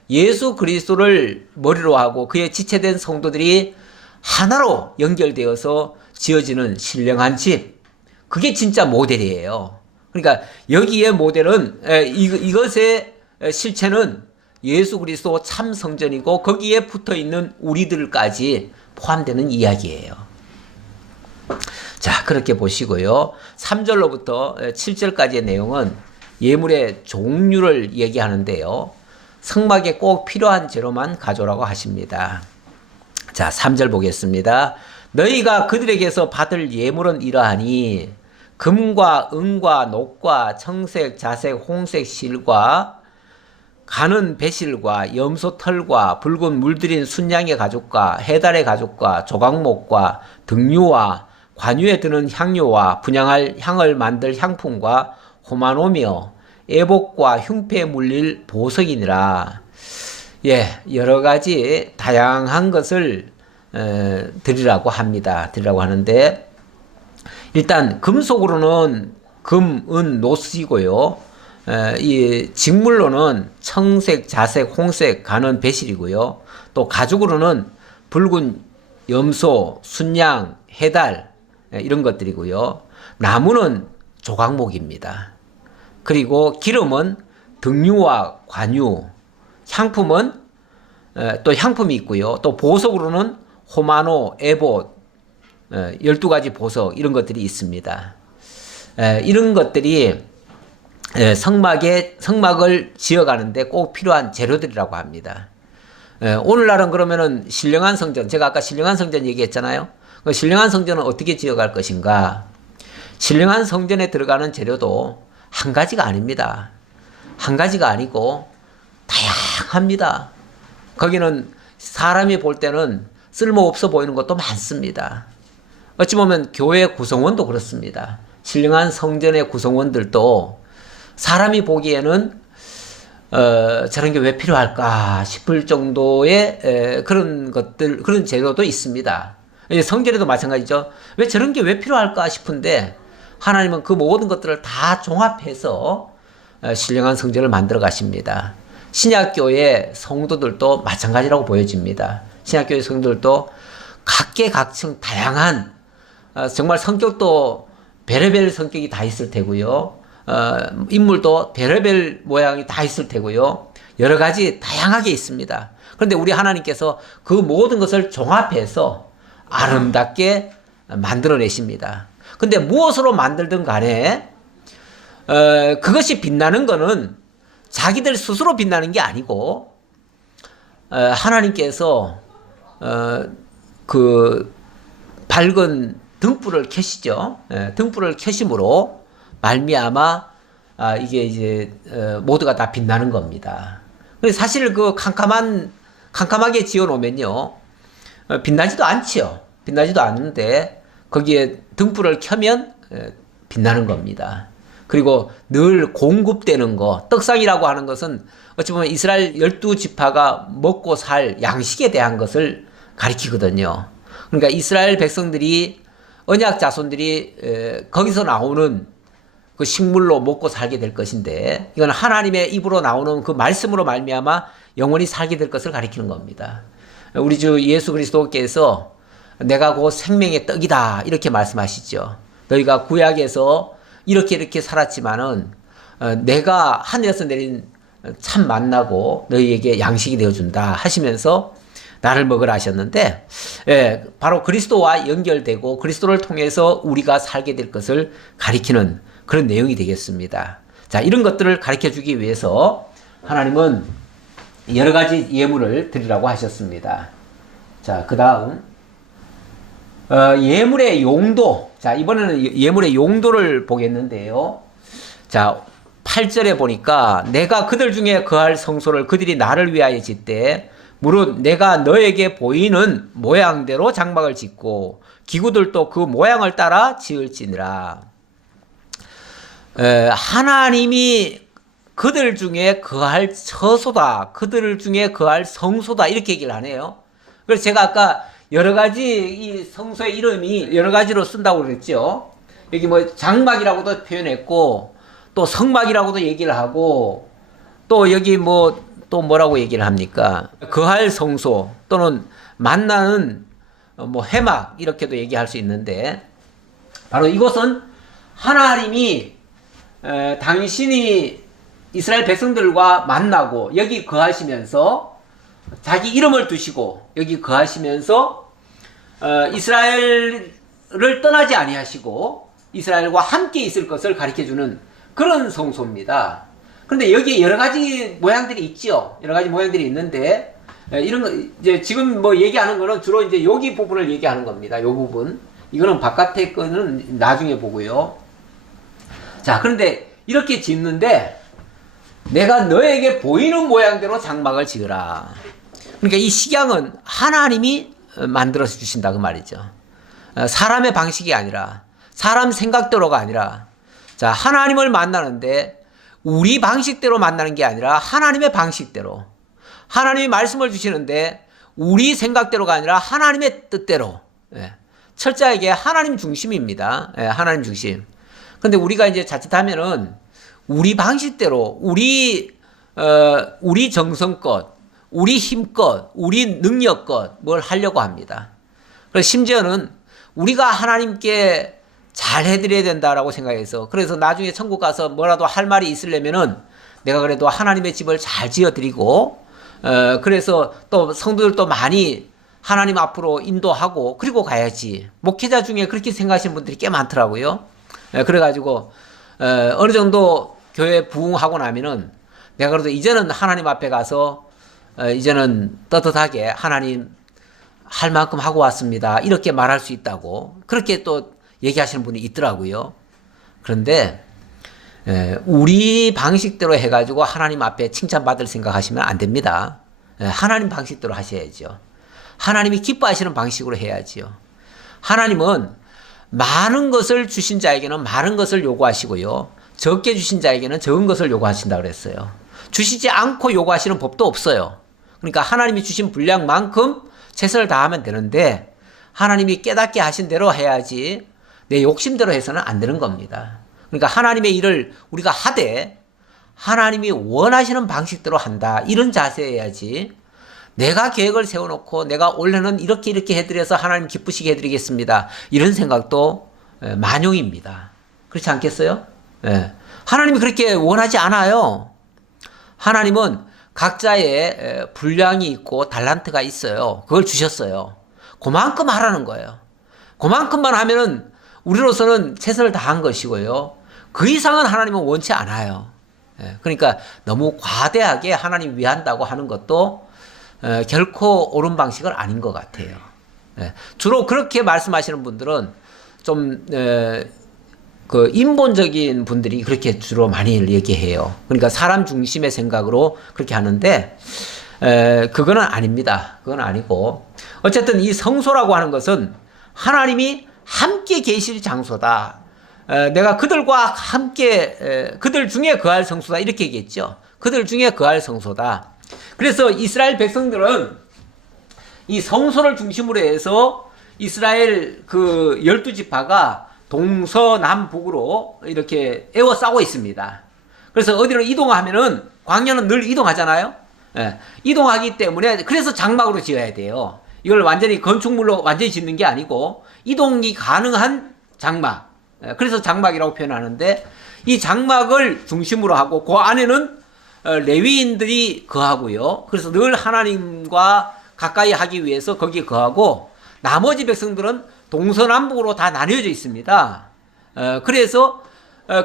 예수 그리스도를 머리로 하고 그의 지체된 성도들이 하나로 연결되어서 지어지는 신령한 집. 그게 진짜 모델이에요. 그러니까 여기에 모델은 이것의 실체는 예수 그리스도 참 성전이고 거기에 붙어 있는 우리들까지 포함되는 이야기예요. 자, 그렇게 보시고요. 3절로부터 7절까지의 내용은 예물의 종류를 얘기하는데요. 성막에 꼭 필요한 재료만 가져오라고 하십니다. 자, 3절 보겠습니다. 너희가 그들에게서 받을 예물은 이러하니 금과 은과 녹과 청색, 자색, 홍색 실과 가는 배실과 염소 털과 붉은 물들인 순양의 가죽과 해달의 가죽과 조각목과 등유와 관유에 드는 향료와 분향할 향을 만들 향품과 호마노며 애복과 흉패에 물릴 보석이니라. 여러 가지 다양한 것을 드리라고 합니다. 드리라고 하는데 일단 금속으로는 금, 은, 노스이고요. 이 직물로는 청색, 자색, 홍색, 가는 배실이고요. 또 가죽으로는 붉은 염소, 순양, 해달 이런 것들이고요. 나무는 조각목입니다. 그리고 기름은 등유와 관유, 향품은 또 향품이 있고요. 또 보석으로는 호마노, 에봇, 12가지 보석 이런 것들이 있습니다. 이런 것들이 성막을 지어가는데 꼭 필요한 재료들이라고 합니다. 오늘날은 그러면은 신령한 성전, 제가 아까 신령한 성전 얘기했잖아요. 그 신령한 성전은 어떻게 지어갈 것인가? 신령한 성전에 들어가는 재료도 한 가지가 아닙니다. 한 가지가 아니고 다양합니다. 거기는 사람이 볼 때는 쓸모없어 보이는 것도 많습니다. 어찌 보면 교회 구성원도 그렇습니다. 신령한 성전의 구성원들도 사람이 보기에는 저런 게 왜 필요할까 싶을 정도의 그런 것들, 그런 재료도 있습니다. 성전에도 마찬가지죠. 왜 저런 게 왜 필요할까 싶은데 하나님은 그 모든 것들을 다 종합해서 신령한 성전을 만들어 가십니다. 신약교회 성도들도 마찬가지라고 보여집니다. 신약교회 성도들도 각계각층 다양한 정말 성격도 별의별 성격이 다 있을 테고요. 인물도 별의별 모양이 다 있을 테고요. 여러 가지 다양하게 있습니다. 그런데 우리 하나님께서 그 모든 것을 종합해서 아름답게 만들어내십니다. 근데 무엇으로 만들든 간에 그것이 빛나는 거는 자기들 스스로 빛나는 게 아니고 하나님께서 그 밝은 등불을 켜시죠. 등불을 켜심으로 말미암아 이게 이제 모두가 다 빛나는 겁니다. 사실 그 캄캄하게 지어 놓으면요 빛나지도 않지요. 빛나지도 않는데 거기에 등불을 켜면 빛나는 겁니다. 그리고 늘 공급되는 거, 떡상이라고 하는 것은 어찌 보면 이스라엘 12지파가 먹고 살 양식에 대한 것을 가리키거든요. 그러니까 이스라엘 백성들이, 언약 자손들이 거기서 나오는 그 식물로 먹고 살게 될 것인데, 이건 하나님의 입으로 나오는 그 말씀으로 말미암아 영원히 살게 될 것을 가리키는 겁니다. 우리 주 예수 그리스도께서 내가 곧 생명의 떡이다 이렇게 말씀하시죠. 너희가 구약에서 이렇게 살았지만은 내가 하늘에서 내린 참 만나고 너희에게 양식이 되어준다 하시면서 나를 먹으라 하셨는데, 바로 그리스도와 연결되고 그리스도를 통해서 우리가 살게 될 것을 가리키는 그런 내용이 되겠습니다. 자, 이런 것들을 가르쳐 주기 위해서 하나님은 여러 가지 예물을 드리라고 하셨습니다. 자, 그 다음 예물의 용도. 자, 이번에는 예물의 용도를 보겠는데요. 자, 8절에 보니까 내가 그들 중에 거할 성소를 그들이 나를 위하여 짓되 무릇 내가 너에게 보이는 모양대로 장막을 짓고 기구들도 그 모양을 따라 지을지니라. 하나님이 그들 중에 거할 처소다, 그들 중에 거할 성소다 이렇게 얘기를 하네요. 그래서 제가 아까 여러 가지 이 성소의 이름이 여러 가지로 쓴다고 그랬죠. 여기 뭐 장막이라고도 표현했고 또 성막이라고도 얘기를 하고 또 여기 뭐 또 뭐라고 얘기를 합니까? 거할 성소 또는 만나는 뭐 회막 이렇게도 얘기할 수 있는데, 바로 이것은 하나님이 당신이 이스라엘 백성들과 만나고 여기 거하시면서 자기 이름을 두시고 여기 거하시면서 이스라엘을 떠나지 아니하시고 이스라엘과 함께 있을 것을 가르쳐주는 그런 성소입니다. 그런데 여기에 여러 가지 모양들이 있죠. 여러 가지 모양들이 있는데, 이런 거, 이제 지금 뭐 얘기하는 거는 주로 이제 여기 부분을 얘기하는 겁니다. 요 부분. 이거는 바깥에 거는 나중에 보고요. 자, 그런데 이렇게 짓는데, 내가 너에게 보이는 모양대로 장막을 지으라. 그러니까 이 식양은 하나님이 만들어서 주신다 그 말이죠. 사람의 방식이 아니라, 사람 생각대로가 아니라, 자, 하나님을 만나는데 우리 방식대로 만나는 게 아니라 하나님의 방식대로, 하나님이 말씀을 주시는데 우리 생각대로가 아니라 하나님의 뜻대로, 철저하게 하나님 중심입니다. 하나님 중심. 근데 우리가 이제 자칫하면은 우리 방식대로, 우리 정성껏, 우리 힘껏, 우리 능력껏 뭘 하려고 합니다. 그래서 심지어는 우리가 하나님께 잘 해드려야 된다라고 생각해서, 그래서 나중에 천국 가서 뭐라도 할 말이 있으려면은 내가 그래도 하나님의 집을 잘 지어드리고, 그래서 또 성도들도 많이 하나님 앞으로 인도하고 그리고 가야지. 목회자 중에 그렇게 생각하시는 분들이 꽤 많더라고요. 그래가지고 어느 정도 교회 부흥하고 나면은 내가 그래도 이제는 하나님 앞에 가서 이제는 떳떳하게 하나님 할 만큼 하고 왔습니다 이렇게 말할 수 있다고 그렇게 또 얘기하시는 분이 있더라고요. 그런데 우리 방식대로 해가지고 하나님 앞에 칭찬받을 생각하시면 안 됩니다. 하나님 방식대로 하셔야죠. 하나님이 기뻐하시는 방식으로 해야지요. 하나님은 많은 것을 주신 자에게는 많은 것을 요구하시고요, 적게 주신 자에게는 적은 것을 요구하신다고 그랬어요. 주시지 않고 요구하시는 법도 없어요. 그러니까 하나님이 주신 분량만큼 최선을 다하면 되는데, 하나님이 깨닫게 하신 대로 해야지 내 욕심대로 해서는 안 되는 겁니다. 그러니까 하나님의 일을 우리가 하되 하나님이 원하시는 방식대로 한다, 이런 자세여야지, 내가 계획을 세워놓고 내가 올해는 이렇게 해드려서 하나님 기쁘시게 해드리겠습니다, 이런 생각도 만용입니다. 그렇지 않겠어요? 하나님이 그렇게 원하지 않아요. 하나님은 각자의 분량이 있고 달란트가 있어요. 그걸 주셨어요. 그만큼 하라는 거예요. 그만큼만 하면은 우리로서는 최선을 다한 것이고요, 그 이상은 하나님은 원치 않아요. 그러니까 너무 과대하게 하나님 위한다고 하는 것도 결코 옳은 방식은 아닌 것 같아요. 주로 그렇게 말씀하시는 분들은 좀 그 인본적인 분들이 그렇게 주로 많이 얘기해요. 그러니까 사람 중심의 생각으로 그렇게 하는데 그거는 아닙니다. 그건 아니고, 어쨌든 이 성소라고 하는 것은 하나님이 함께 계실 장소다. 내가 그들과 함께 그들 중에 거할 성소다 이렇게 얘기했죠. 그들 중에 거할 성소다. 그래서 이스라엘 백성들은 이 성소를 중심으로 해서 이스라엘 그 12지파가 동서남북으로 이렇게 에워싸고 있습니다. 그래서 어디로 이동하면은 광야는 늘 이동하잖아요. 예, 이동하기 때문에 그래서 장막으로 지어야 돼요. 이걸 완전히 건축물로 완전히 짓는 게 아니고 이동이 가능한 장막. 예, 그래서 장막이라고 표현하는데 이 장막을 중심으로 하고 그 안에는 레위인들이 거하고요. 그래서 늘 하나님과 가까이 하기 위해서 거기에 거하고 나머지 백성들은 동서남북으로 다 나뉘어져 있습니다. 그래서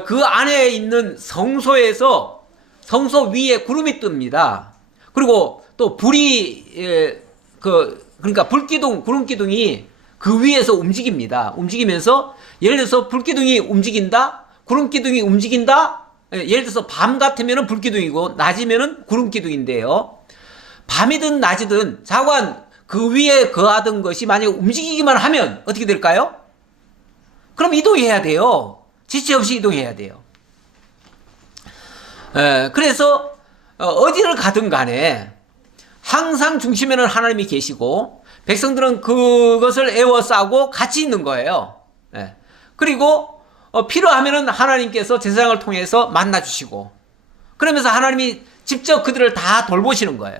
그 안에 있는 성소에서 성소 위에 구름이 뜹니다. 그리고 또 불이 그러니까 불기둥, 구름기둥이 그 위에서 움직입니다. 움직이면서 예를 들어서 불기둥이 움직인다, 구름기둥이 움직인다. 예를 들어서 밤 같으면은 불기둥이고 낮이면은 구름기둥인데요. 밤이든 낮이든 자관 그 위에 거하던 것이 만약에 움직이기만 하면 어떻게 될까요? 그럼 이동해야 돼요. 지체 없이 이동해야 돼요. 그래서 어디를 가든 간에 항상 중심에는 하나님이 계시고 백성들은 그것을 에워싸고 같이 있는 거예요. 그리고 필요하면은 하나님께서 제사장을 통해서 만나주시고 그러면서 하나님이 직접 그들을 다 돌보시는 거예요.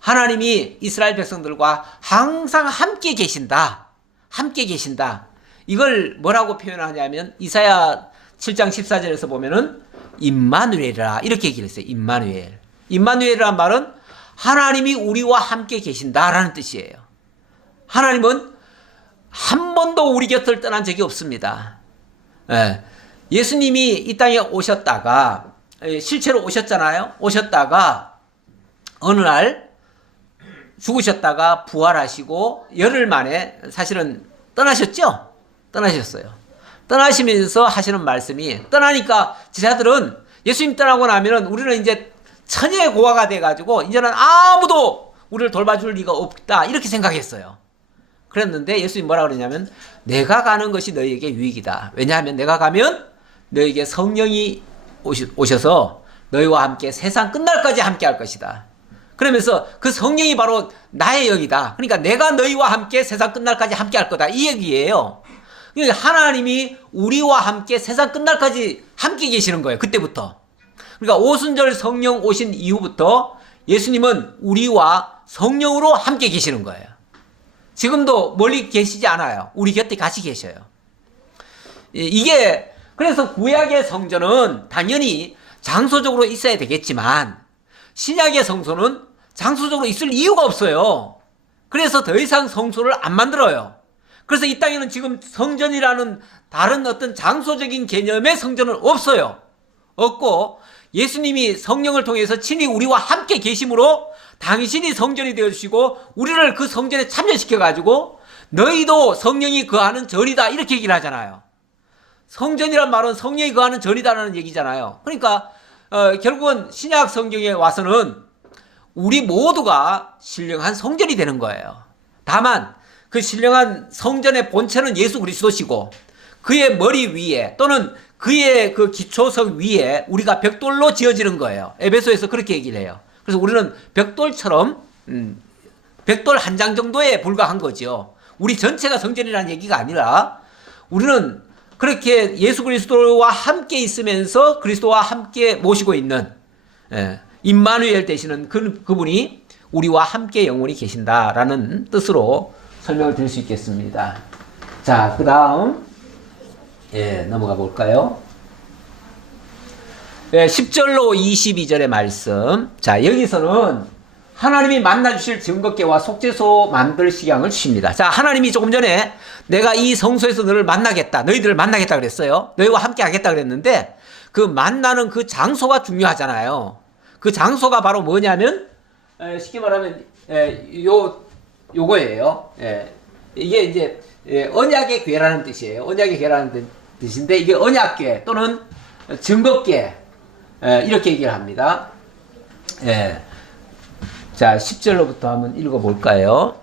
하나님이 이스라엘 백성들과 항상 함께 계신다. 함께 계신다. 이걸 뭐라고 표현하냐면 이사야 7장 14절에서 보면은 임마누엘이라 이렇게 얘기를 했어요. 임마누엘. 임마누엘이라는 말은 하나님이 우리와 함께 계신다라는 뜻이에요. 하나님은 한 번도 우리 곁을 떠난 적이 없습니다. 예수님이 이 땅에 오셨다가 실제로 오셨잖아요. 오셨다가 어느 날 죽으셨다가 부활하시고 열흘 만에 사실은 떠나셨죠? 떠나셨어요. 떠나시면서 하시는 말씀이 떠나니까 제자들은 예수님 떠나고 나면은 우리는 이제 천의 고아가 돼가지고 이제는 아무도 우리를 돌봐줄 리가 없다 이렇게 생각했어요. 그랬는데 예수님 뭐라 그러냐면 내가 가는 것이 너희에게 유익이다. 왜냐하면 내가 가면 너희에게 성령이 오셔서 너희와 함께 세상 끝날까지 함께 할 것이다. 그러면서 그 성령이 바로 나의 영이다. 그러니까 내가 너희와 함께 세상 끝날까지 함께 할 거다. 이 얘기예요. 그러니까 하나님이 우리와 함께 세상 끝날까지 함께 계시는 거예요. 그때부터. 그러니까 오순절 성령 오신 이후부터 예수님은 우리와 성령으로 함께 계시는 거예요. 지금도 멀리 계시지 않아요. 우리 곁에 같이 계셔요. 이게 그래서 구약의 성전은 당연히 장소적으로 있어야 되겠지만 신약의 성소는 장소적으로 있을 이유가 없어요. 그래서 더 이상 성소를 안 만들어요. 그래서 이 땅에는 지금 성전이라는 다른 어떤 장소적인 개념의 성전은 없어요. 없고 예수님이 성령을 통해서 친히 우리와 함께 계심으로 당신이 성전이 되어주시고 우리를 그 성전에 참여시켜가지고 너희도 성령이 거하는 전이다 이렇게 얘기를 하잖아요. 성전이란 말은 성령이 거하는 전이다라는 얘기잖아요. 그러니까 결국은 신약 성경에 와서는 우리 모두가 신령한 성전이 되는 거예요. 다만 그 신령한 성전의 본체는 예수 그리스도시고 그의 머리 위에 또는 그의 그 기초석 위에 우리가 벽돌로 지어지는 거예요. 에베소에서 그렇게 얘기를 해요. 그래서 우리는 벽돌처럼 벽돌 한 장 정도에 불과한 거죠. 우리 전체가 성전이라는 얘기가 아니라 우리는 그렇게 예수 그리스도와 함께 있으면서 그리스도와 함께 모시고 있는 임마누엘 되시는 그분이 우리와 함께 영원히 계신다라는 뜻으로 설명을 드릴 수 있겠습니다. 자, 그 다음 넘어가 볼까요? 10절로 22절의 말씀. 자, 여기서는 하나님이 만나주실 증거궤와 속죄소 만들 식양을 주십니다. 자, 하나님이 조금 전에 내가 이 성소에서 너희를 만나겠다. 너희들을 만나겠다 그랬어요. 너희와 함께 하겠다 그랬는데 그 만나는 그 장소가 중요하잖아요. 그 장소가 바로 뭐냐면 쉽게 말하면 요거예요. 이게 이제 언약의 궤라는 뜻이에요. 언약의 궤라는 뜻인데 이게 언약궤 또는 증거궤 이렇게 얘기를 합니다. 자, 10절로부터 한번 읽어볼까요?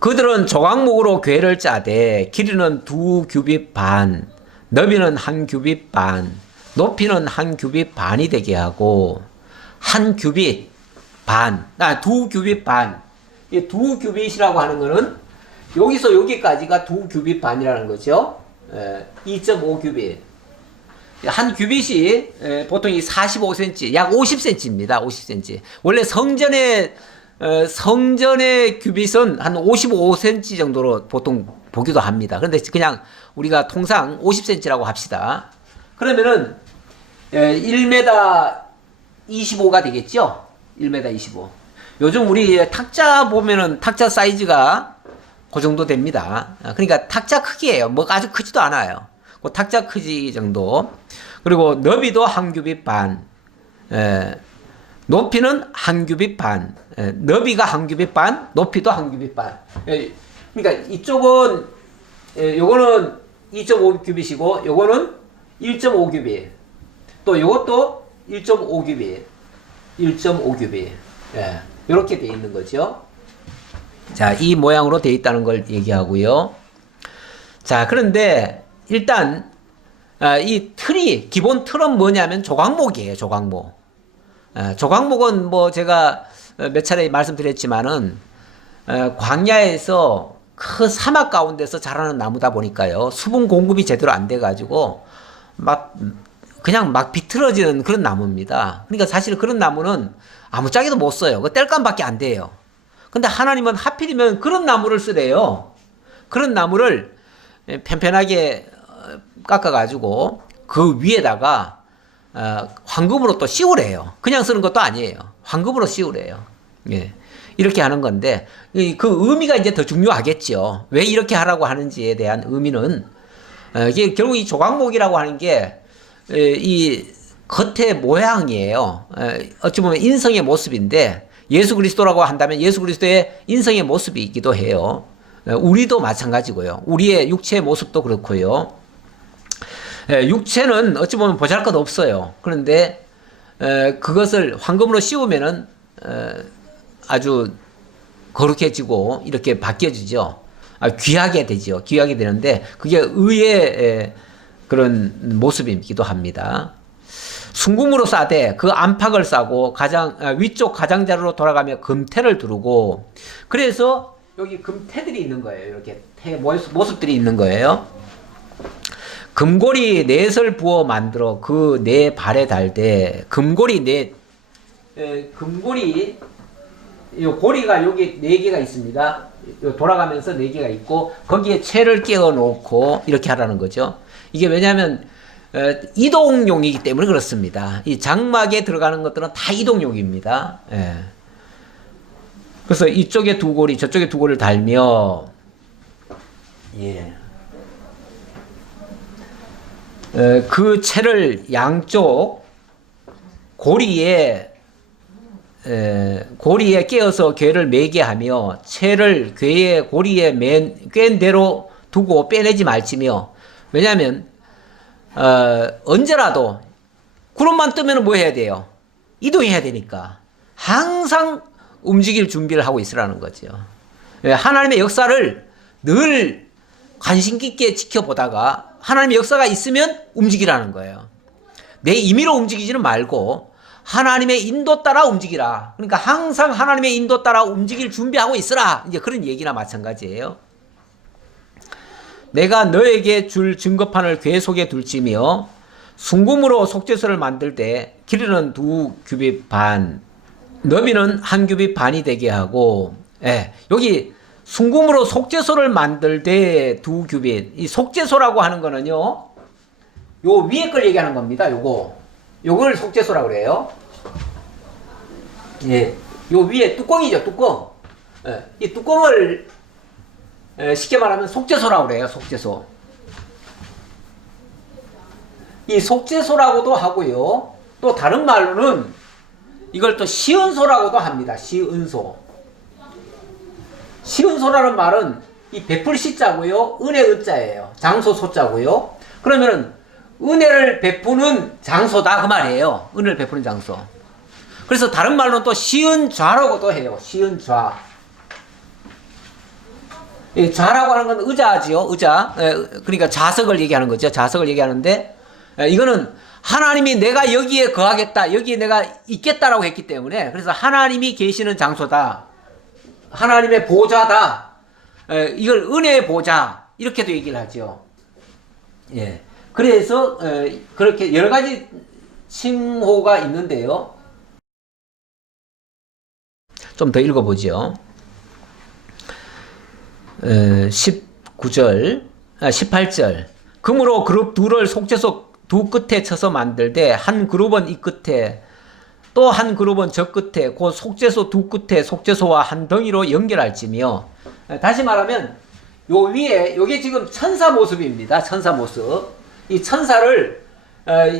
그들은 조각목으로 궤를 짜되 길이는 2규빗 반, 너비는 1규빗 반, 높이는 1규빗 반이 되게 하고 1규빗 반, 2규빗 반. 이 2규빗이라고 하는 거는 여기서 여기까지가 2규빗 반이라는 거죠. 2.5규빗. 한 규빗이 보통 이 45cm, 약 50cm입니다. 50cm. 원래 성전의 규빗은 한 55cm 정도로 보통 보기도 합니다. 그런데 그냥 우리가 통상 50cm라고 합시다. 그러면은 1m 25가 되겠죠? 1m 25. 요즘 우리 탁자 보면은 탁자 사이즈가 그 정도 됩니다. 그러니까 탁자 크기예요. 뭐 아주 크지도 않아요. 그 탁자 크기 정도. 그리고 너비도 1규빗 반. 높이는 1규빗 반. 너비가 1규빗 반, 높이도 1규빗 반. 그러니까 이쪽은 요거는 2.5규빗이고 요거는 1.5규빗. 또 요것도 1.5규빗. 1.5규빗. 이렇게 돼 있는 거죠. 자, 이 모양으로 돼 있다는 걸 얘기하고요. 자, 그런데 일단 이 틀이, 기본 틀은 뭐냐면 조각목이에요. 조각목. 조각목은 뭐 제가 몇 차례 말씀드렸지만은 광야에서 큰 사막 가운데서 자라는 나무다 보니까요. 수분 공급이 제대로 안 돼 가지고 그냥 막 비틀어지는 그런 나무입니다. 그러니까 사실 그런 나무는 아무짝에도 못 써요. 그 땔감밖에 안 돼요. 근데 하나님은 하필이면 그런 나무를 쓰래요. 그런 나무를 편편하게 깎아가지고 그 위에다가 황금으로 또 씌우래요. 그냥 쓰는 것도 아니에요. 황금으로 씌우래요. 예. 이렇게 하는 건데 그 의미가 이제 더 중요하겠죠. 왜 이렇게 하라고 하는지에 대한 의미는 이게 결국 이 조각목이라고 하는 게 이 겉의 모양이에요. 어찌 보면 인성의 모습인데 예수 그리스도라고 한다면 예수 그리스도의 인성의 모습이 있기도 해요. 우리도 마찬가지고요. 우리의 육체의 모습도 그렇고요. 육체는 어찌 보면 보잘것없어요. 그런데 그것을 황금으로 씌우면은 아주 거룩해지고 이렇게 바뀌어지죠. 귀하게 되죠. 귀하게 되는데 그게 의의 그런 모습이기도 합니다. 순금으로 싸되 그 안팎을 싸고 위쪽 가장자루로 돌아가며 금태를 두르고, 그래서 여기 금태들이 있는 거예요. 이렇게 모습들이 있는 거예요. 금고리 넷을 부어 만들어 그 네 발에 달되, 금고리 요 고리가 여기 네 개가 있습니다. 요 돌아가면서 네 개가 있고 거기에 채를 끼워 놓고 이렇게 하라는 거죠. 이게 왜냐하면 이동용이기 때문에 그렇습니다. 이 장막에 들어가는 것들은 다 이동용입니다. 예. 그래서 이쪽에 두 고리, 저쪽에 두 고리를 달며, 예. 그 채를 양쪽 고리에 끼어서 궤를 매게 하며 채를 궤의 고리에 꿰인 대로 두고 빼내지 말지며. 왜냐하면 언제라도 구름만 뜨면 뭐 해야 돼요? 이동해야 되니까 항상 움직일 준비를 하고 있으라는 거죠. 하나님의 역사를 늘 관심 깊게 지켜보다가 하나님의 역사가 있으면 움직이라는 거예요. 내 임의로 움직이지는 말고 하나님의 인도 따라 움직이라. 그러니까 항상 하나님의 인도 따라 움직일 준비하고 있으라. 이제 그런 얘기나 마찬가지예요. 내가 너에게 줄 증거판을 궤 속에 둘지며 순금으로 속죄소를 만들 때 길이는 2규빗 반, 너비는 1규빗 반이 되게 하고, 여기 순금으로 속죄소를 만들 때 2규빗. 이 속죄소라고 하는 거는요, 요 위에 걸 얘기하는 겁니다. 요걸 속죄소라고 그래요. 예, 요 위에 뚜껑이죠, 뚜껑. 이 뚜껑을 쉽게 말하면 속죄소라고 그래요. 속죄소. 이 속죄소라고도 하고요. 또 다른 말로는 이걸 또 시은소라고도 합니다. 시은소. 시은소라는 말은 이 베풀 시자고요. 은혜 은자예요. 장소 소자고요. 그러면은 은혜를 베푸는 장소다 그 말이에요. 은혜를 베푸는 장소. 그래서 다른 말로는 또 시은좌라고도 해요. 시은좌. 이 좌라고 하는 건 의자지요, 의자. 그러니까 좌석을 얘기하는 거죠. 좌석을 얘기하는데, 이거는 하나님이 내가 여기에 거하겠다, 여기에 내가 있겠다라고 했기 때문에, 그래서 하나님이 계시는 장소다, 하나님의 보좌다, 이걸 은혜의 보좌, 이렇게도 얘기를 하죠. 예. 그래서 그렇게 여러 가지 칭호가 있는데요. 좀 더 읽어보죠. 19절, 18절. 금으로 그룹 둘을 속죄소 두 끝에 쳐서 만들되 한 그룹은 이 끝에 또 한 그룹은 저 끝에 그 속죄소 두 끝에 속죄소와 한 덩이로 연결할지며. 다시 말하면 요 위에 요게 지금 천사 모습입니다. 천사 모습. 이 천사를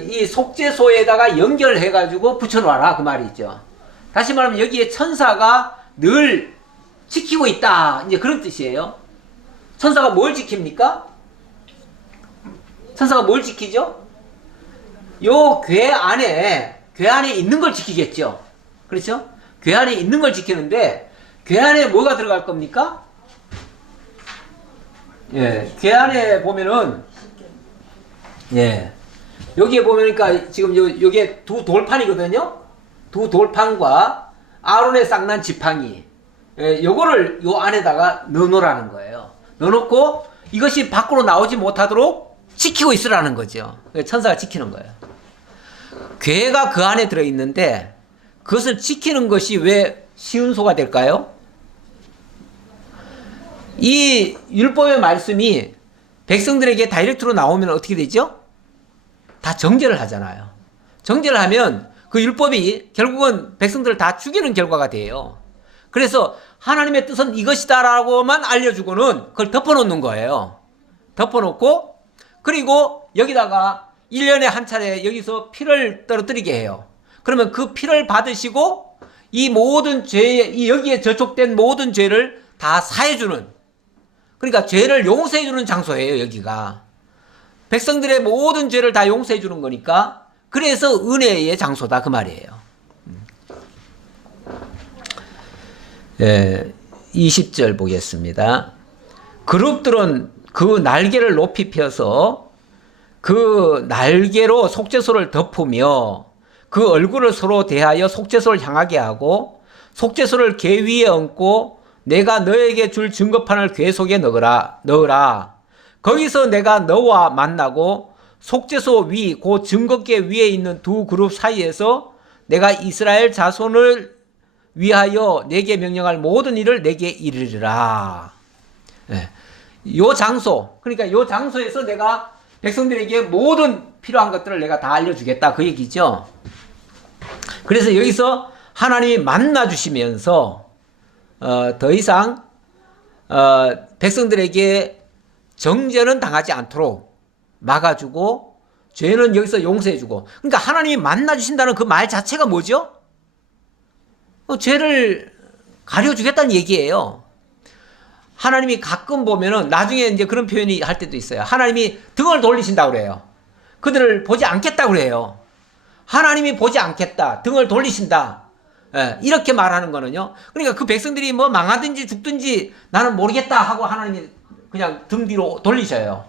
이 속죄소에다가 연결해 가지고 붙여놔라 그 말이죠. 다시 말하면 여기에 천사가 늘 지키고 있다, 이제 그런 뜻이에요. 천사가 뭘 지킵니까? 천사가 뭘 지키죠? 요 궤 안에 있는 걸 지키겠죠. 그렇죠? 궤 안에 있는 걸 지키는데 궤 안에 뭐가 들어갈 겁니까? 예, 궤 안에 보면은, 예, 여기에 보면니까 지금 요게 두 돌판이거든요. 두 돌판과 아론의 쌍난 지팡이, 요거를 요 안에다가 넣어놓으라는 거예요. 넣어놓고 이것이 밖으로 나오지 못하도록 지키고 있으라는 거죠. 천사가 지키는 거예요. 궤가 그 안에 들어있는데 그것을 지키는 것이 왜 시운소가 될까요? 이 율법의 말씀이 백성들에게 다이렉트로 나오면 어떻게 되죠? 다 정죄를 하잖아요. 정죄를 하면 그 율법이 결국은 백성들을 다 죽이는 결과가 돼요. 그래서 하나님의 뜻은 이것이다라고만 알려주고는 그걸 덮어놓는 거예요. 덮어놓고, 그리고 여기다가 1년에 한 차례 여기서 피를 떨어뜨리게 해요. 그러면 그 피를 받으시고 이 모든 죄, 여기에 저촉된 모든 죄를 다 사해주는, 그러니까 죄를 용서해주는 장소예요, 여기가. 백성들의 모든 죄를 다 용서해주는 거니까, 그래서 은혜의 장소다 그 말이에요. 20절 보겠습니다. 그룹들은 그 날개를 높이 펴서 그 날개로 속죄소를 덮으며 그 얼굴을 서로 대하여 속죄소를 향하게 하고 속죄소를 궤 위에 얹고 내가 너에게 줄 증거판을 궤 속에 넣으라. 거기서 내가 너와 만나고 속죄소 위, 그 증거궤 위에 있는 두 그룹 사이에서 내가 이스라엘 자손을 위하여 내게 명령할 모든 일을 내게 이르리라. 요 장소, 그러니까 요 장소에서 내가 백성들에게 모든 필요한 것들을 내가 다 알려주겠다 그 얘기죠. 그래서 여기서 하나님이 만나주시면서 더 이상 백성들에게 정죄는 당하지 않도록 막아주고 죄는 여기서 용서해주고, 그러니까 하나님이 만나주신다는 그 말 자체가 뭐죠? 죄를 가려주겠다는 얘기예요. 하나님이 가끔 보면은 나중에 이제 그런 표현이 할 때도 있어요. 하나님이 등을 돌리신다고 그래요. 그들을 보지 않겠다고 그래요. 하나님이 보지 않겠다, 등을 돌리신다, 이렇게 말하는 거는요. 그러니까 그 백성들이 뭐 망하든지 죽든지 나는 모르겠다 하고 하나님이 그냥 등 뒤로 돌리셔요.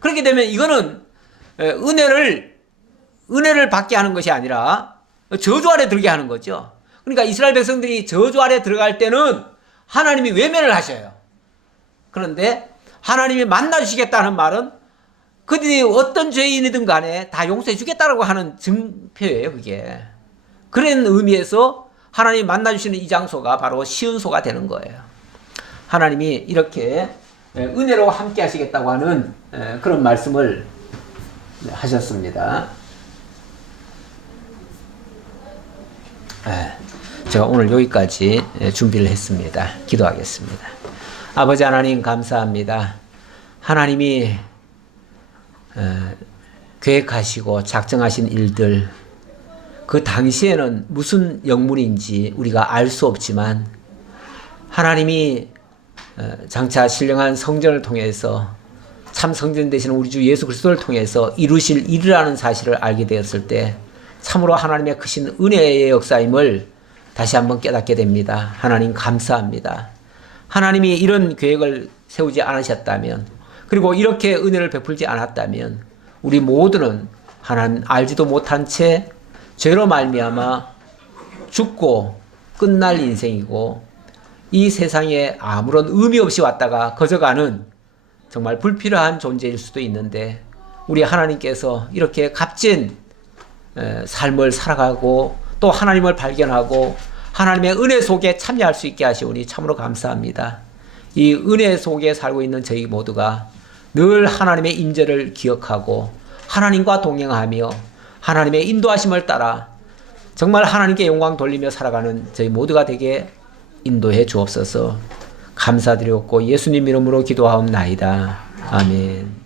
그렇게 되면 이거는 은혜를 받게 하는 것이 아니라 저주 아래 들게 하는 거죠. 그러니까 이스라엘 백성들이 저주 아래 들어갈 때는 하나님이 외면을 하셔요. 그런데 하나님이 만나주시겠다는 말은 그들이 어떤 죄인이든 간에 다 용서해 주겠다라고 하는 증표예요, 그게. 그런 의미에서 하나님이 만나주시는 이 장소가 바로 시은소가 되는 거예요. 하나님이 이렇게 은혜로 함께 하시겠다고 하는 그런 말씀을 하셨습니다. 제가 오늘 여기까지 준비를 했습니다. 기도하겠습니다. 아버지 하나님 감사합니다. 하나님이 계획하시고 작정하신 일들, 그 당시에는 무슨 영문인지 우리가 알 수 없지만 하나님이 장차 신령한 성전을 통해서 참 성전 되시는 우리 주 예수 그리스도를 통해서 이루실 일이라는 사실을 알게 되었을 때 참으로 하나님의 크신 은혜의 역사임을 다시 한번 깨닫게 됩니다. 하나님 감사합니다. 하나님이 이런 계획을 세우지 않으셨다면, 그리고 이렇게 은혜를 베풀지 않았다면 우리 모두는 하나님 알지도 못한 채 죄로 말미암아 죽고 끝날 인생이고, 이 세상에 아무런 의미 없이 왔다가 거저가는 정말 불필요한 존재일 수도 있는데, 우리 하나님께서 이렇게 값진 삶을 살아가고 또 하나님을 발견하고 하나님의 은혜 속에 참여할 수 있게 하시오니 참으로 감사합니다. 이 은혜 속에 살고 있는 저희 모두가 늘 하나님의 인재를 기억하고 하나님과 동행하며 하나님의 인도하심을 따라 정말 하나님께 영광 돌리며 살아가는 저희 모두가 되게 인도해 주옵소서. 감사드렸고 예수님 이름으로 기도하옵나이다. 아멘.